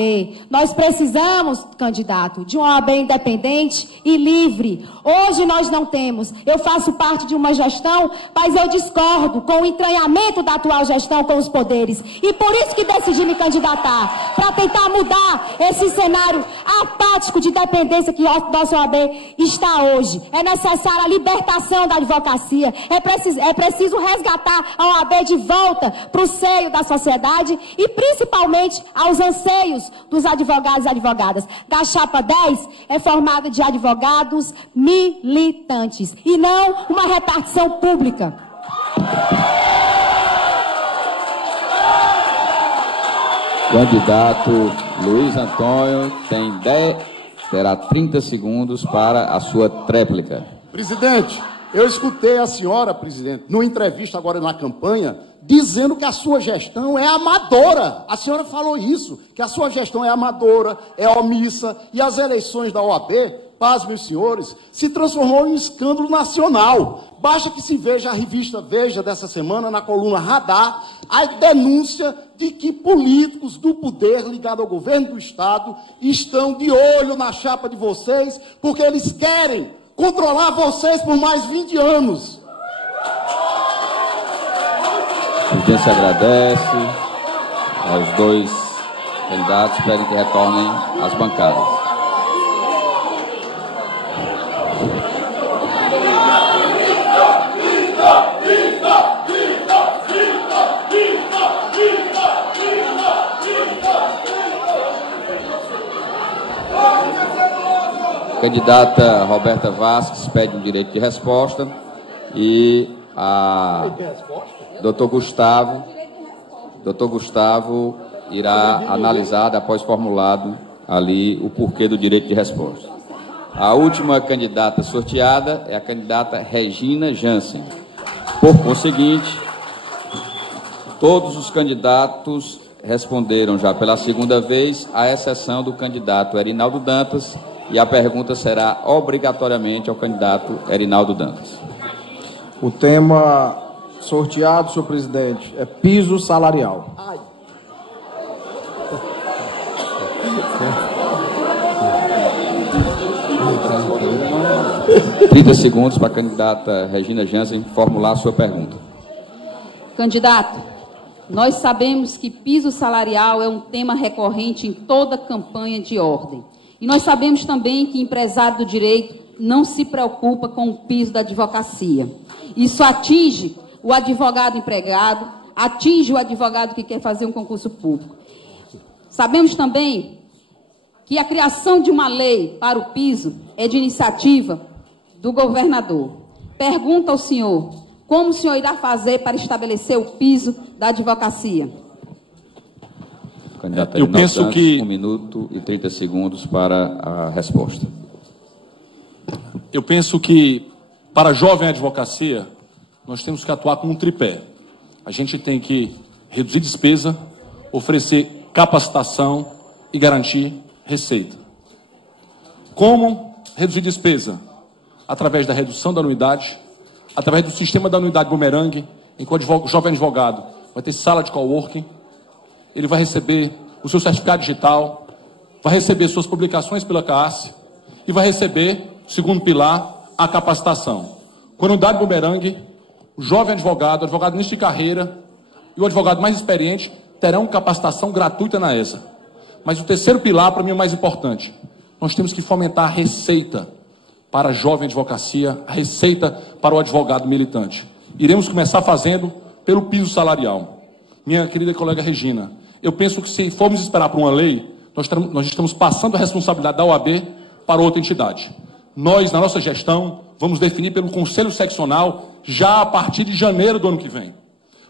Nós precisamos, candidato, de uma OAB independente e livre. Hoje nós não temos. Eu faço parte de uma gestão, mas eu discordo com o entranhamento da atual gestão com os poderes. E por isso que decidi me candidatar, para tentar mudar esse cenário apático de dependência que nossa OAB está hoje. É necessária a libertação da advocacia. É preciso resgatar a OAB de volta para o seio da sociedade e principalmente aos anseios dos advogados e advogadas. Da chapa 10 é formada de advogados militantes e não uma repartição pública. Candidato Luiz Antônio terá 30 segundos para a sua tréplica. Presidente, eu escutei a senhora, presidente, numa entrevista agora na campanha, dizendo que a sua gestão é amadora. A senhora falou isso, que a sua gestão é amadora, é omissa, e as eleições da OAB, paz, meus senhores, se transformou em um escândalo nacional. Basta que se veja a revista Veja dessa semana, na coluna Radar, a denúncia de que políticos do poder ligado ao governo do Estado estão de olho na chapa de vocês, porque eles querem controlar vocês por mais 20 anos. A presidência agradece aos 2 candidatos, pedem que retornem às bancadas. A candidata Roberta Vasques pede um direito de resposta e a Dr. Gustavo irá analisar, após formulado ali, o porquê do direito de resposta. A última candidata sorteada é a candidata Regina Jansen. Por conseguinte, Todos os candidatos responderam já pela segunda vez, à exceção do candidato Erinaldo Dantas, e a pergunta será obrigatoriamente ao candidato Erinaldo Dantas. O tema sorteado, senhor presidente, é piso salarial. 30 segundos para a candidata Regina Jansen formular a sua pergunta. Candidato, nós sabemos que piso salarial é um tema recorrente em toda campanha de ordem. E nós sabemos também que empresário do direito não se preocupa com o piso da advocacia. Isso atinge o advogado empregado, atinge o advogado que quer fazer um concurso público. Sabemos também que a criação de uma lei para o piso é de iniciativa do governador. Pergunta ao senhor, como o senhor irá fazer para estabelecer o piso da advocacia? Eu penso que 1 minuto e 30 segundos para a resposta. Eu penso que, para a jovem advocacia, nós temos que atuar com um tripé. A gente tem que reduzir despesa, oferecer capacitação e garantir receita. Como reduzir despesa? Através da redução da anuidade, através do sistema da anuidade bumerangue, em que o jovem advogado vai ter sala de coworking, ele vai receber o seu certificado digital, vai receber suas publicações pela CAAS e vai receber, segundo pilar, a capacitação. Com a anuidade bumerangue, o jovem advogado, o advogado início de carreira e o advogado mais experiente terão capacitação gratuita na ESA. Mas o terceiro pilar, para mim, é o mais importante. Nós temos que fomentar a receita para a jovem advocacia, a receita para o advogado militante. Iremos começar fazendo pelo piso salarial. Minha querida colega Regina, eu penso que se formos esperar por uma lei, nós estamos passando a responsabilidade da OAB para outra entidade. Nós, na nossa gestão, vamos definir pelo Conselho Seccional já a partir de janeiro do ano que vem.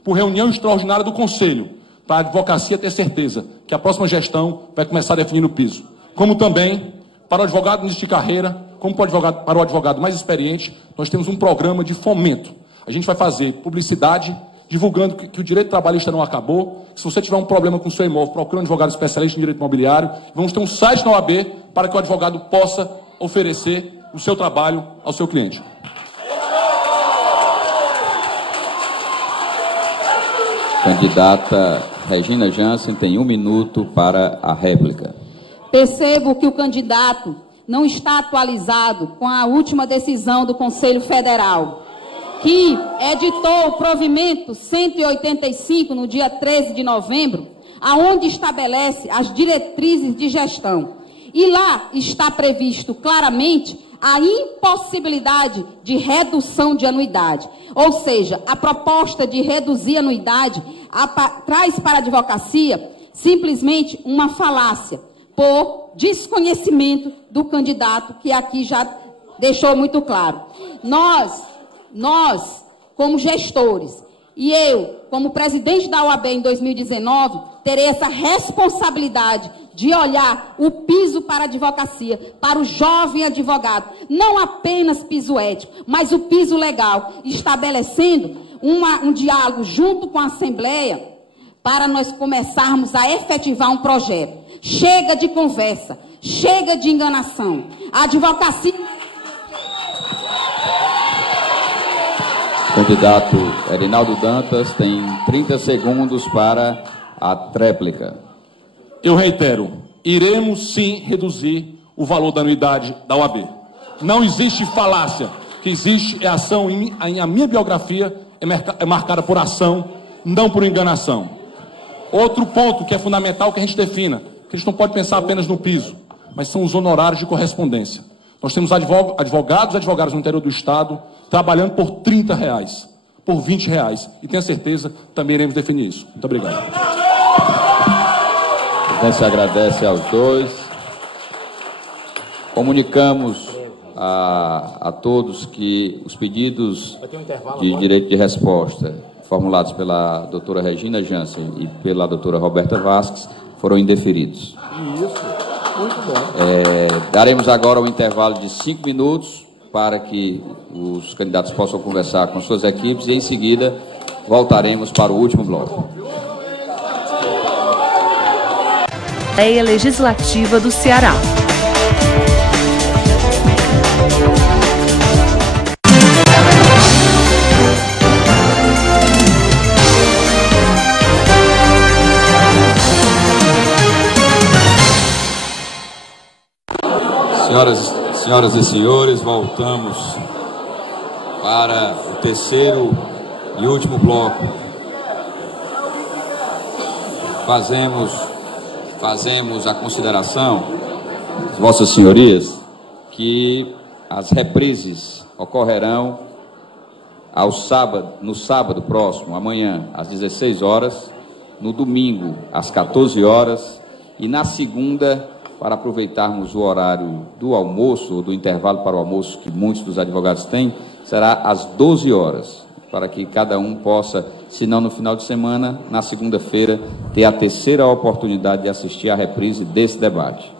Por reunião extraordinária do Conselho, para a advocacia ter certeza que a próxima gestão vai começar a definir o piso. Como também, para o advogado início de carreira, como para o advogado mais experiente, nós temos um programa de fomento. A gente vai fazer publicidade, divulgando que o direito trabalhista não acabou. Se você tiver um problema com o seu imóvel, procure um advogado especialista em direito imobiliário. Vamos ter um site na OAB para que o advogado possa oferecer o seu trabalho ao seu cliente. Candidata Regina Jansen tem 1 minuto para a réplica. Percebo que o candidato não está atualizado com a última decisão do Conselho Federal, que editou o provimento 185 no dia 13 de novembro, aonde estabelece as diretrizes de gestão. E lá está previsto claramente a impossibilidade de redução de anuidade. Ou seja, a proposta de reduzir a anuidade traz para a advocacia simplesmente uma falácia, por desconhecimento do candidato, que aqui já deixou muito claro. Nós, como gestores, e eu, como presidente da OAB em 2019, terei essa responsabilidade de olhar o piso para a advocacia, para o jovem advogado, não apenas piso ético, mas o piso legal, estabelecendo um diálogo junto com a Assembleia para nós começarmos a efetivar um projeto. Chega de conversa, chega de enganação. A advocacia... Candidato Erinaldo Dantas tem 30 segundos para a tréplica. Eu reitero, iremos sim reduzir o valor da anuidade da OAB. Não existe falácia. O que existe é ação. A minha biografia é marcada por ação, não por enganação. Outro ponto que é fundamental que a gente defina, que a gente não pode pensar apenas no piso, mas são os honorários de correspondência. Nós temos advogados e advogadas no interior do Estado trabalhando por R$30, por R$20. E tenho certeza, também iremos definir isso. Muito obrigado. A gente agradece aos dois. Comunicamos a todos que os pedidos de direito de resposta formulados pela doutora Regina Jansen e pela doutora Roberta Vasques foram indeferidos. Isso, muito bom. Daremos agora um intervalo de 5 minutos para que os candidatos possam conversar com suas equipes e, em seguida, voltaremos para o último bloco. Assembleia Legislativa do Ceará. Senhoras e senhores, voltamos para o terceiro e último bloco. Fazemos a consideração, vossas senhorias, que as reprises ocorrerão no sábado próximo, amanhã, às 16 horas, no domingo, às 14 horas, e na segunda, para aproveitarmos o horário do almoço, ou do intervalo para o almoço que muitos dos advogados têm, será às 12 horas, para que cada um possa, se não no final de semana, na segunda-feira, ter a terceira oportunidade de assistir à reprise desse debate.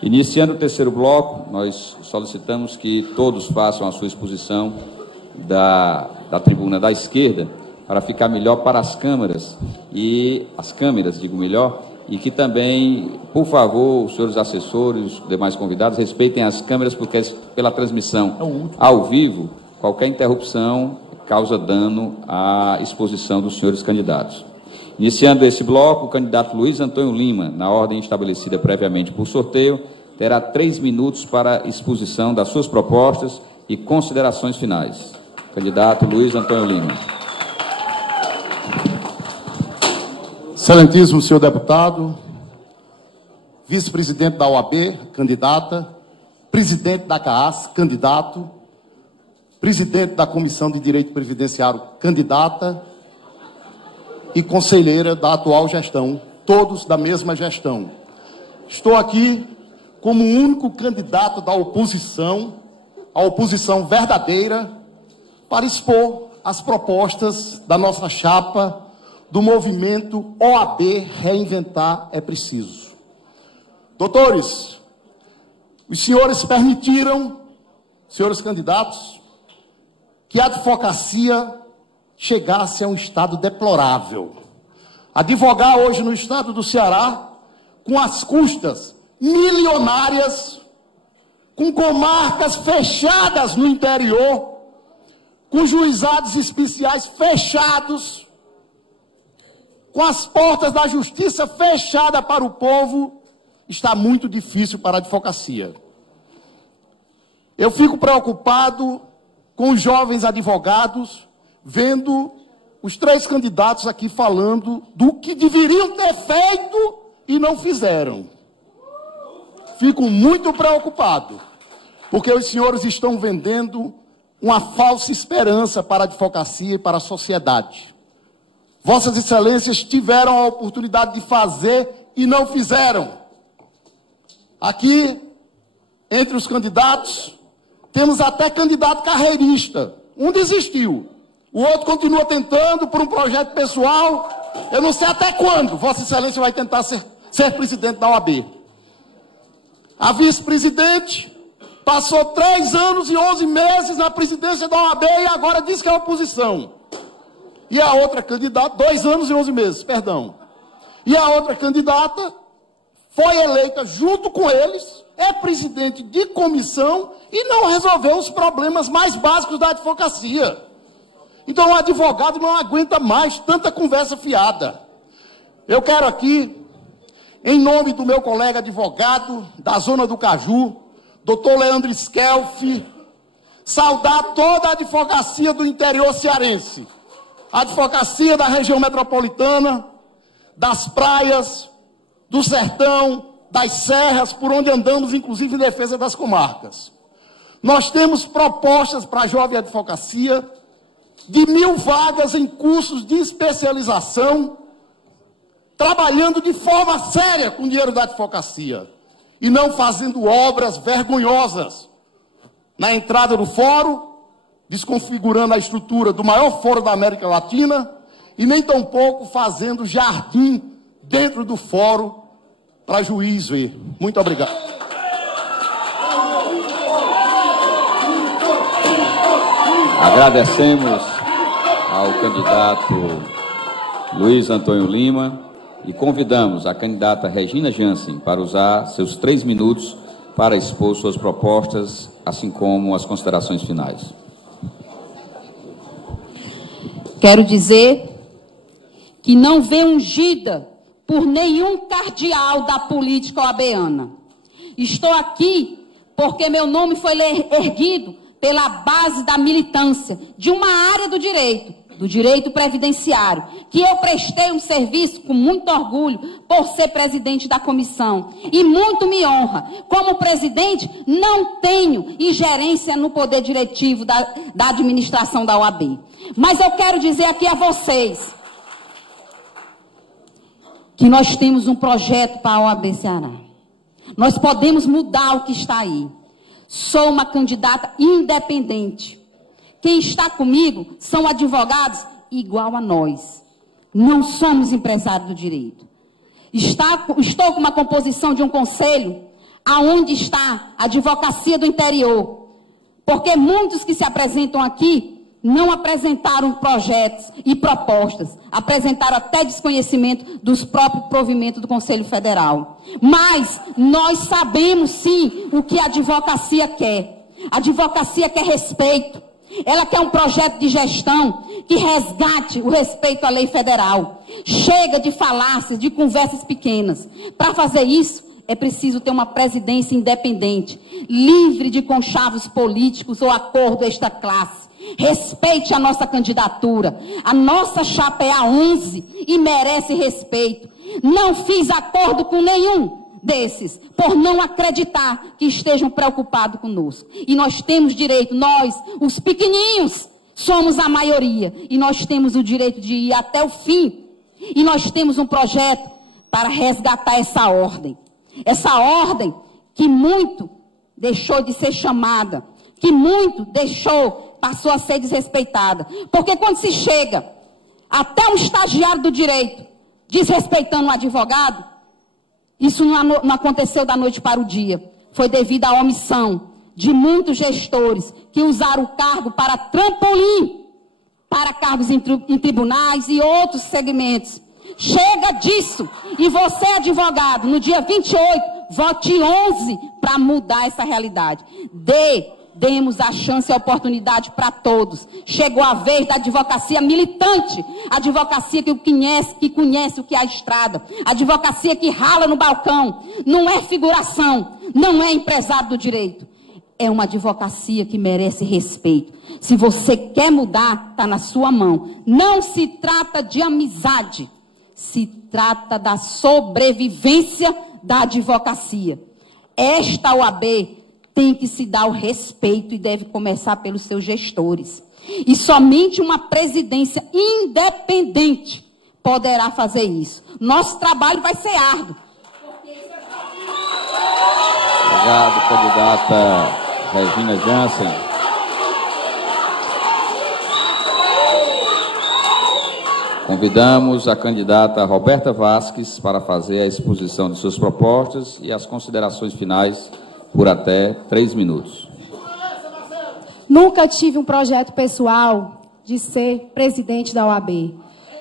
Iniciando o terceiro bloco, nós solicitamos que todos façam a sua exposição da tribuna da esquerda, para ficar melhor para as câmeras, e que também, por favor, os senhores assessores, os demais convidados, respeitem as câmeras, porque pela transmissão ao vivo, qualquer interrupção causa dano à exposição dos senhores candidatos. Iniciando esse bloco, o candidato Luiz Antônio Lima, na ordem estabelecida previamente por sorteio, terá 3 minutos para exposição das suas propostas e considerações finais. Candidato Luiz Antônio Lima. Excelentíssimo senhor deputado, vice-presidente da OAB, candidata, presidente da CAAS, candidato, presidente da Comissão de Direito Previdenciário, candidata, e conselheira da atual gestão, todos da mesma gestão. Estou aqui como o único candidato da oposição, a oposição verdadeira, para expor as propostas da nossa chapa do movimento OAB Reinventar é Preciso. Doutores, os senhores permitiram, senhores candidatos, que a advocacia chegasse a um estado deplorável. Advogar hoje no estado do Ceará, com as custas milionárias, com comarcas fechadas no interior, com juizados especiais fechados, com as portas da justiça fechadas para o povo, está muito difícil para a advocacia. Eu fico preocupado com os jovens advogados, vendo os 3 candidatos aqui falando do que deveriam ter feito e não fizeram. Fico muito preocupado, porque os senhores estão vendendo uma falsa esperança para a advocacia e para a sociedade. Vossas Excelências tiveram a oportunidade de fazer e não fizeram. Aqui, entre os candidatos, temos até candidato carreirista. Um desistiu. O outro continua tentando por um projeto pessoal. Eu não sei até quando Vossa Excelência vai tentar ser presidente da OAB. A vice-presidente passou 3 anos e 11 meses na presidência da OAB e agora diz que é oposição. E a outra candidata, 2 anos e 11 meses, perdão. E a outra candidata foi eleita junto com eles, é presidente de comissão e não resolveu os problemas mais básicos da advocacia. Então o advogado não aguenta mais tanta conversa fiada. Eu quero aqui, em nome do meu colega advogado da Zona do Caju, doutor Leandro Skelf, saudar toda a advocacia do interior cearense. A advocacia da região metropolitana, das praias, do sertão, das serras, por onde andamos, inclusive em defesa das comarcas. Nós temos propostas para a jovem advocacia de 1.000 vagas em cursos de especialização, trabalhando de forma séria com o dinheiro da advocacia e não fazendo obras vergonhosas na entrada do fórum, desconfigurando a estrutura do maior fórum da América Latina e nem tampouco fazendo jardim dentro do fórum para juiz ver. Muito obrigado. Agradecemos ao candidato Luiz Antônio Lima e convidamos a candidata Regina Jansen para usar seus 3 minutos para expor suas propostas, assim como as considerações finais. Quero dizer que não venho ungida por nenhum cardeal da política oabeana. Estou aqui porque meu nome foi erguido pela base da militância de uma área do direito previdenciário, que eu prestei um serviço com muito orgulho por ser presidente da comissão. E muito me honra. Como presidente, não tenho ingerência no poder diretivo da administração da OAB. Mas eu quero dizer aqui a vocês que nós temos um projeto para a OAB Ceará. Nós podemos mudar o que está aí. Sou uma candidata independente. Quem está comigo são advogados igual a nós. Não somos empresários do direito. Estou com uma composição de um conselho aonde está a advocacia do interior. Porque muitos que se apresentam aqui não apresentaram projetos e propostas, apresentaram até desconhecimento dos próprios provimentos do Conselho Federal. Mas nós sabemos sim o que a advocacia quer. A advocacia quer respeito. Ela quer um projeto de gestão que resgate o respeito à lei federal. Chega de falácias, de conversas pequenas. Para fazer isso, é preciso ter uma presidência independente, livre de conchavos políticos ou acordo extra-classe. Respeite a nossa candidatura. A nossa chapa é a 11 e merece respeito. Não fiz acordo com nenhum desses, por não acreditar que estejam preocupados conosco. E nós temos direito, nós, os pequeninhos, somos a maioria. E nós temos o direito de ir até o fim. E nós temos um projeto para resgatar essa ordem. Essa ordem que muito deixou de ser chamada, que muito passou a ser desrespeitada. Porque quando se chega até um estagiário do direito desrespeitando um advogado, isso não aconteceu da noite para o dia. Foi devido à omissão de muitos gestores que usaram o cargo para trampolim para cargos em tribunais e outros segmentos. Chega disso. E você, advogado, no dia 28, vote 11 para mudar essa realidade. Demos a chance e a oportunidade para todos. Chegou a vez da advocacia militante, a advocacia que conhece o que é a estrada, a advocacia que rala no balcão, não é figuração, não é empresário do direito. É uma advocacia que merece respeito. Se você quer mudar, está na sua mão. Não se trata de amizade, se trata da sobrevivência da advocacia. Esta OAB tem que se dar o respeito e deve começar pelos seus gestores. E somente uma presidência independente poderá fazer isso. Nosso trabalho vai ser árduo. Obrigado, candidata Regina Jansen. Convidamos a candidata Roberta Vasques para fazer a exposição de suas propostas e as considerações finais por até 3 minutos. Nunca tive um projeto pessoal de ser presidente da OAB.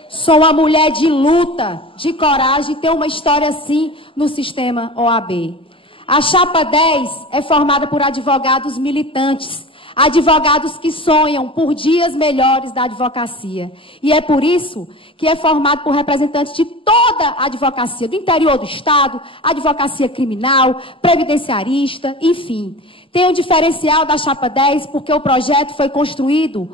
Sou uma mulher de luta, de coragem, e tenho uma história assim no sistema OAB. A Chapa 10 é formada por advogados militantes, advogados que sonham por dias melhores da advocacia. E é por isso que é formado por representantes de toda a advocacia, do interior do Estado, advocacia criminal, previdenciarista, enfim. Tem um diferencial da Chapa 10 porque o projeto foi construído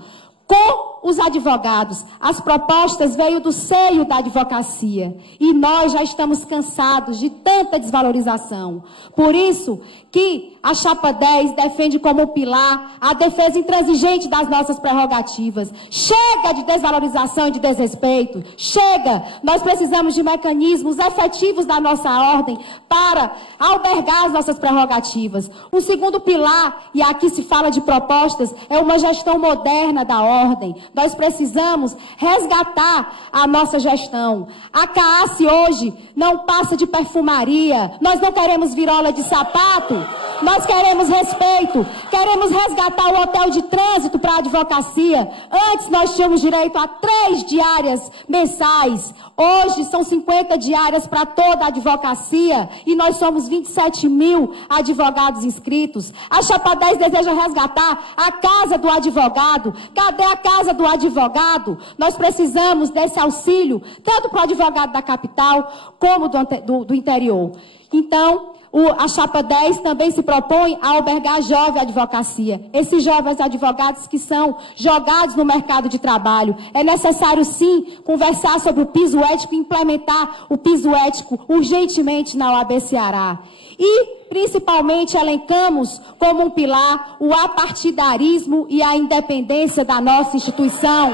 com os advogados. As propostas veio do seio da advocacia. E nós já estamos cansados de tanta desvalorização. Por isso que a Chapa 10 defende como pilar a defesa intransigente das nossas prerrogativas. Chega de desvalorização e de desrespeito. Chega! Nós precisamos de mecanismos efetivos da nossa ordem para albergar as nossas prerrogativas. O segundo pilar, e aqui se fala de propostas, é uma gestão moderna da ordem. Nós precisamos resgatar a nossa gestão. A CAAS hoje não passa de perfumaria. Nós não queremos virola de sapato. Nós queremos respeito, queremos resgatar o hotel de trânsito para a advocacia. Antes nós tínhamos direito a 3 diárias mensais. Hoje são 50 diárias para toda a advocacia e nós somos 27 mil advogados inscritos. A Chapa 10 deseja resgatar a casa do advogado. Cadê a casa do advogado? Nós precisamos desse auxílio, tanto para o advogado da capital como do interior. Então, a Chapa 10 também se propõe a albergar a jovem advocacia. Esses jovens advogados que são jogados no mercado de trabalho. É necessário, sim, conversar sobre o piso ético e implementar o piso ético urgentemente na OAB Ceará. E, principalmente, elencamos como um pilar o apartidarismo e a independência da nossa instituição.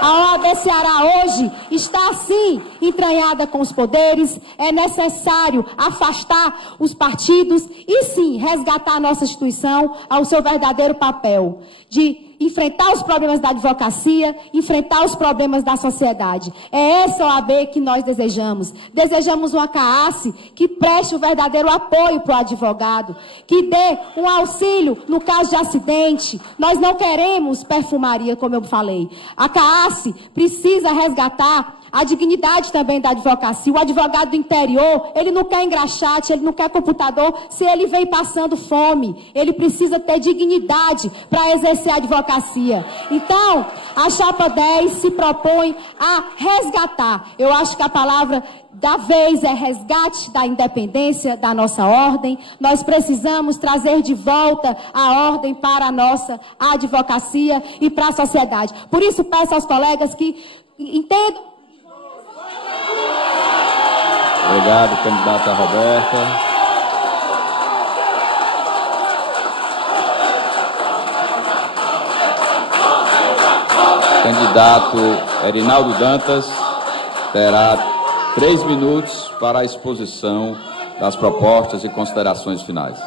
A OAB Ceará hoje está, assim, entranhada com os poderes. É necessário afastar os partidos e, sim, resgatar a nossa instituição ao seu verdadeiro papel de enfrentar os problemas da advocacia, enfrentar os problemas da sociedade. É essa OAB que nós desejamos. Desejamos uma CAASSE que preste o verdadeiro apoio para o advogado, que dê um auxílio no caso de acidente. Nós não queremos perfumaria, como eu falei. A CAASSE precisa resgatar a dignidade também da advocacia. O advogado do interior, ele não quer engraxate, ele não quer computador, se ele vem passando fome. Ele precisa ter dignidade para exercer a advocacia. Então, a Chapa 10 se propõe a resgatar. Eu acho que a palavra da vez é resgate da independência da nossa ordem. Nós precisamos trazer de volta a ordem para a nossa advocacia e para a sociedade. Por isso, peço aos colegas que entendam. Obrigado, candidata Roberta. Candidato Erinaldo Dantas terá 3 minutos para a exposição das propostas e considerações finais.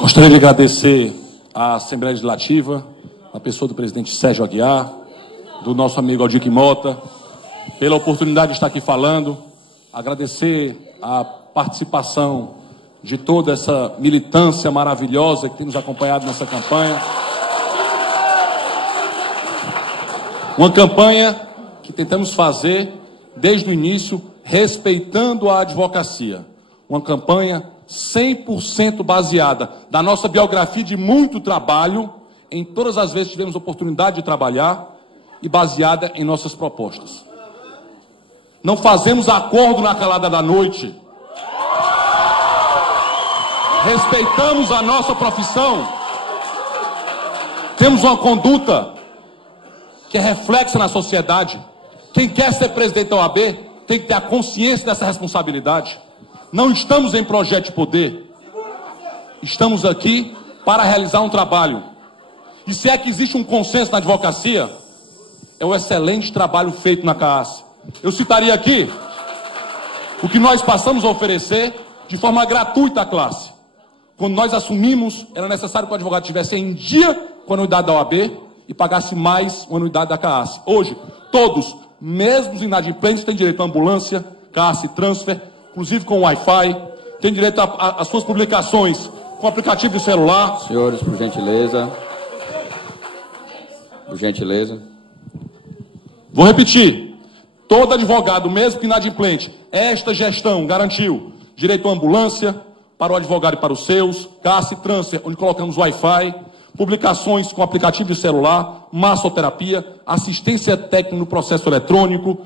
Gostaria de agradecer à Assembleia Legislativa, a pessoa do presidente Sérgio Aguiar, do nosso amigo Aldir Mota, pela oportunidade de estar aqui falando, agradecer a participação de toda essa militância maravilhosa que tem nos acompanhado nessa campanha. Uma campanha que tentamos fazer desde o início, respeitando a advocacia. Uma campanha 100% baseada na nossa biografia de muito trabalho, em todas as vezes que tivemos oportunidade de trabalhar, e baseada em nossas propostas. Não fazemos acordo na calada da noite. Respeitamos a nossa profissão. Temos uma conduta que é reflexa na sociedade. Quem quer ser presidente da OAB tem que ter a consciência dessa responsabilidade. Não estamos em projeto de poder. Estamos aqui para realizar um trabalho. E se é que existe um consenso na advocacia, é o excelente trabalho feito na CAASSE. Eu citaria aqui o que nós passamos a oferecer de forma gratuita à classe. Quando nós assumimos, era necessário que o advogado estivesse em dia com a anuidade da OAB e pagasse mais uma anuidade da CAASSE. Hoje, todos, mesmo os inadimplentes, têm direito à ambulância, CAASSE Transfer, inclusive com Wi-Fi, têm direito às suas publicações com aplicativo de celular. Senhores, por gentileza. Por gentileza. Vou repetir. Todo advogado, mesmo que inadimplente, esta gestão garantiu direito à ambulância para o advogado e para os seus, CAASSE Transfer, onde colocamos Wi-Fi, publicações com aplicativo de celular, massoterapia, assistência técnica no processo eletrônico,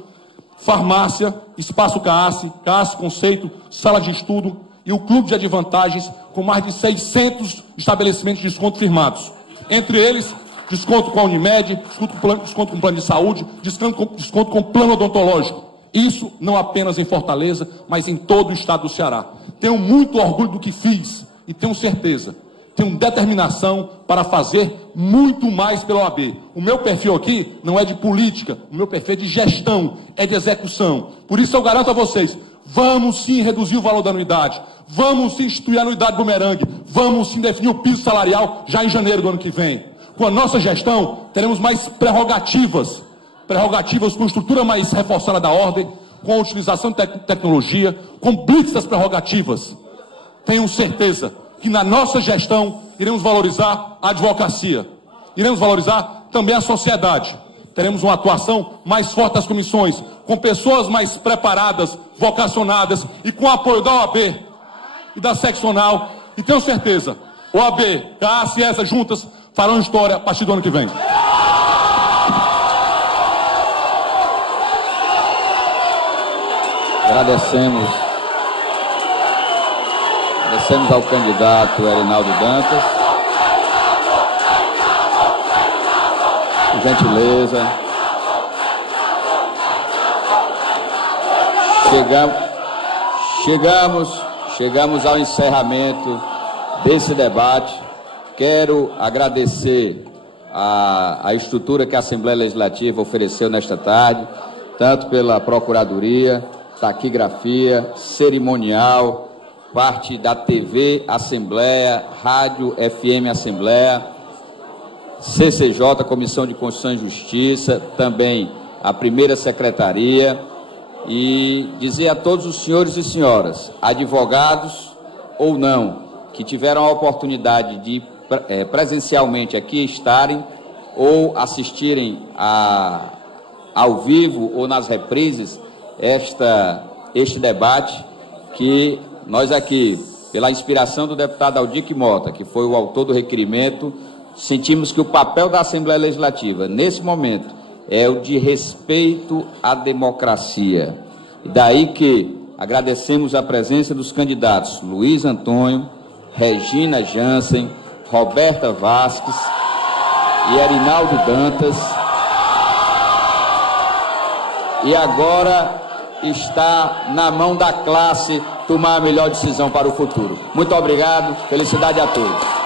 farmácia, espaço CAASSE, CAASSE Conceito, sala de estudo e o clube de advantagens com mais de 600 estabelecimentos de desconto firmados. Entre eles, desconto com a Unimed, desconto com plano de saúde, desconto com plano odontológico. Isso não apenas em Fortaleza, mas em todo o estado do Ceará. Tenho muito orgulho do que fiz e tenho certeza, tenho determinação para fazer muito mais pela OAB. O meu perfil aqui não é de política, o meu perfil é de gestão, é de execução. Por isso eu garanto a vocês, vamos sim reduzir o valor da anuidade, vamos sim instituir a anuidade bumerangue, vamos sim definir o piso salarial já em janeiro do ano que vem. Com a nossa gestão, teremos mais prerrogativas prerrogativas com estrutura mais reforçada da ordem, com a utilização de tecnologia, com blitz das prerrogativas. Tenho certeza que na nossa gestão iremos valorizar a advocacia, iremos valorizar também a sociedade. Teremos uma atuação mais forte das comissões, com pessoas mais preparadas, vocacionadas e com apoio da OAB e da seccional. E tenho certeza, OAB, CAS e essa juntas farão história a partir do ano que vem. Agradecemos ao candidato Erinaldo Dantas. Por gentileza. Chegamos ao encerramento desse debate. Quero agradecer a estrutura que a Assembleia Legislativa ofereceu nesta tarde, tanto pela Procuradoria, taquigrafia, cerimonial, parte da TV Assembleia, Rádio FM Assembleia, CCJ, Comissão de Constituição e Justiça, também a primeira secretaria, e dizer a todos os senhores e senhoras, advogados ou não, que tiveram a oportunidade de presencialmente aqui estarem ou assistirem ao vivo ou nas reprises este debate, que nós aqui, pela inspiração do deputado Aldir Mota, que foi o autor do requerimento, sentimos que o papel da Assembleia Legislativa, nesse momento, é o de respeito à democracia. E daí que agradecemos a presença dos candidatos Luiz Antônio, Regina Jansen, Roberta Vasques e Erinaldo Dantas. E agora está na mão da classe tomar a melhor decisão para o futuro. Muito obrigado, felicidade a todos.